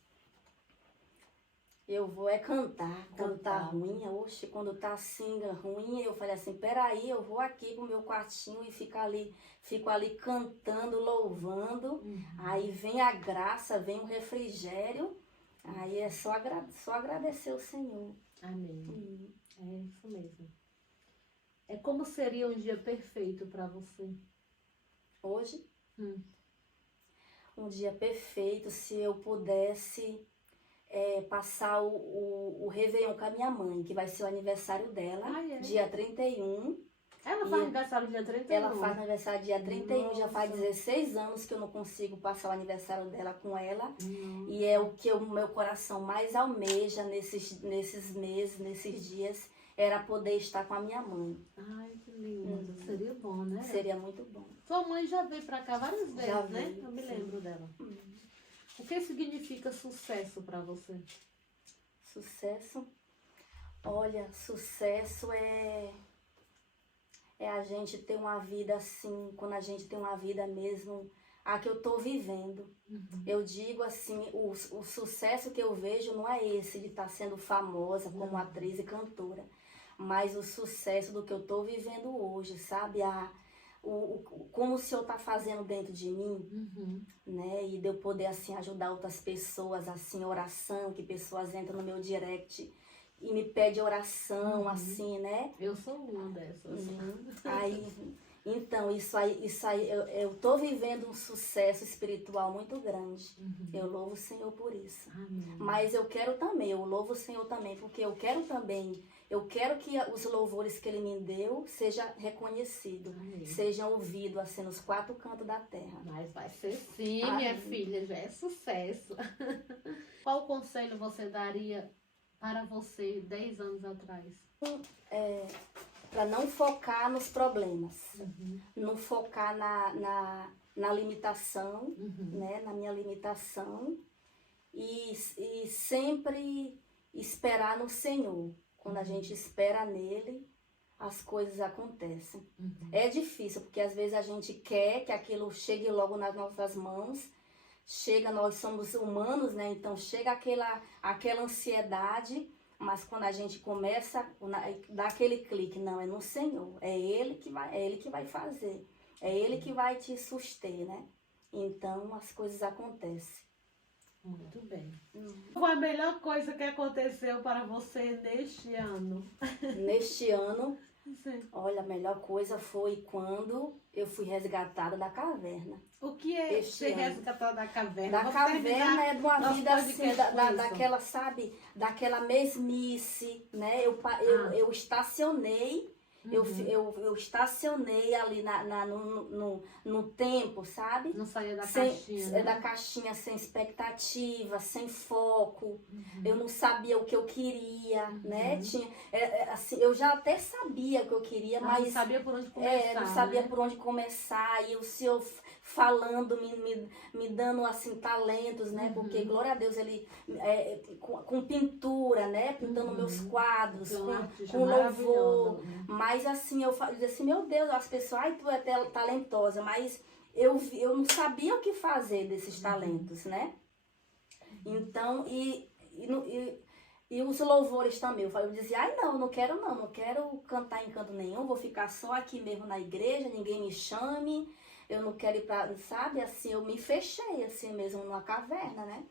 Eu vou cantar, quando tá ruim. Oxe, quando tá assim, ruim, eu falei assim: peraí, eu vou aqui pro meu quartinho e fico ali cantando, louvando. Aí vem a graça, vem o refrigério. Aí é só agradecer o Senhor. Amém. É isso mesmo. Como seria um dia perfeito para você? Hoje, um dia perfeito, se eu pudesse passar o Réveillon com a minha mãe, que vai ser o aniversário dela, dia 31. Ela faz aniversário dia 31? Ela faz aniversário dia 31, Nossa. já faz 16 anos que eu não consigo passar o aniversário dela com ela. E é o que o meu coração mais almeja nesses meses, nesses dias, era poder estar com a minha mãe. Ai, que lindo. Seria bom, né? Seria muito bom. Sua mãe já veio pra cá várias vezes, Já né? veio, Eu me sim. lembro dela. O que significa sucesso pra você? Sucesso? Olha, sucesso é a gente ter uma vida assim, quando a gente tem uma vida mesmo, a que eu tô vivendo. Eu digo assim, o sucesso que eu vejo não é esse de estar sendo famosa como atriz e cantora, mas o sucesso do que eu tô vivendo hoje, sabe? Como o Senhor tá fazendo dentro de mim, né? E de eu poder, assim, ajudar outras pessoas, assim, oração, que pessoas entram no meu direct e me pedem oração, assim, né? Eu sou uma dessas. Então, isso aí eu tô vivendo um sucesso espiritual muito grande. Eu louvo o Senhor por isso. Amém. Mas eu louvo o Senhor também, porque eu quero que os louvores que Ele me deu sejam reconhecidos, sejam ouvidos, assim, nos 4 cantos da terra. Mas vai ser sim, minha filha, já é sucesso. Qual conselho você daria para você 10 anos atrás? Para não focar nos problemas, não focar na limitação, né, na minha limitação, e sempre esperar no Senhor. Quando a gente espera nele, as coisas acontecem. Uhum. É difícil, porque às vezes a gente quer que aquilo chegue logo nas nossas mãos. Chega, nós somos humanos, né? Então chega aquela ansiedade, mas quando a gente começa, dá aquele clique, não, é no Senhor, é Ele que vai fazer, é Ele que vai te suster, né? Então as coisas acontecem. Muito bem. Qual foi a melhor coisa que aconteceu para você neste ano? Neste ano, Sim. olha, a melhor coisa foi quando eu fui resgatada da caverna. O que é Este ser ano. resgatado da caverna? Da Vamos caverna terminar é de uma nosso vida assim, podcast com isso. daquela, sabe, daquela mesmice, né? Eu estacionei, eu estacionei ali no tempo, sabe? Não saía da Sem, caixinha, né? da caixinha, sem expectativa, sem foco. Eu não sabia o que eu queria, né? Assim, eu já até sabia o que eu queria, Mas não mas sabia por onde começar, não sabia né? por onde começar. E o Senhor falando, me dando assim talentos, né? Porque, glória a Deus, Ele com pintura, né? Pintando meus quadros, Um artista com louvor. maravilhoso, né? Mas assim, eu dizia assim, meu Deus, as pessoas, ai, tu é talentosa, mas eu não sabia o que fazer desses talentos, né? Então, e os louvores também, eu dizia, ai não quero cantar em canto nenhum, vou ficar só aqui mesmo na igreja, ninguém me chame, eu não quero ir pra, sabe, assim, eu me fechei assim mesmo numa caverna, né?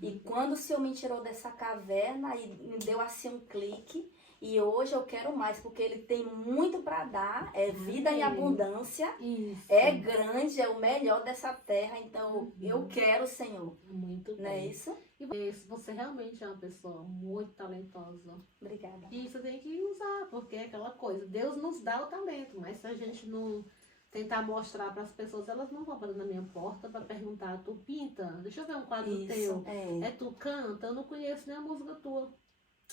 E quando o Senhor me tirou dessa caverna e me deu assim um clique, e hoje eu quero mais, porque Ele tem muito para dar, é vida em abundância, Isso. é grande, é o melhor dessa terra, então eu quero, Senhor. Muito Não é bem. isso? E você realmente é uma pessoa muito talentosa. Obrigada. E você tem que usar, porque é aquela coisa. Deus nos dá o talento, mas se a gente não tentar mostrar para as pessoas, elas não vão bater na minha porta para perguntar, tu pinta? Deixa eu ver um quadro Isso, teu. é. Tu canta? Eu não conheço nem a música tua.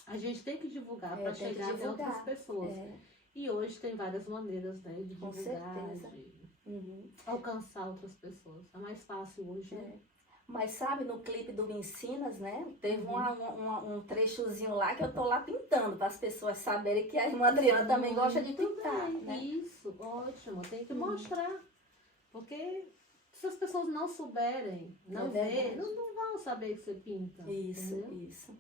A gente tem que divulgar para Tem que chegar até divulgar. outras pessoas. É, E hoje tem várias maneiras, né, de Com divulgar, certeza. de alcançar outras pessoas. É mais fácil hoje. É. Mas sabe, no clipe do Me Ensinas, né? Teve um trechozinho lá que eu tô lá pintando, para as pessoas saberem que a irmã Adriana também gosta de Muito pintar, bem, né? Isso, ótimo. Tem que mostrar. Porque se as pessoas não souberem, não verdade. não vão saber que você pinta. Isso, entendeu? isso.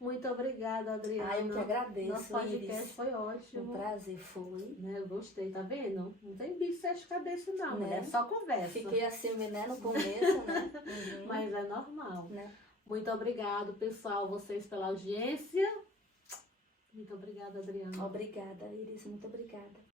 Muito obrigada, Adriana. Eu que agradeço, Nosso podcast Iris. foi Um ótimo. prazer foi. Né, eu gostei, tá vendo? Não tem bicho de sete cabeças, não. Né? É só conversa. Fiquei assim, né, no começo, né? Mas é normal. Né? Muito obrigado, pessoal, vocês pela audiência. Muito obrigada, Adriana. Obrigada, Iris, muito obrigada.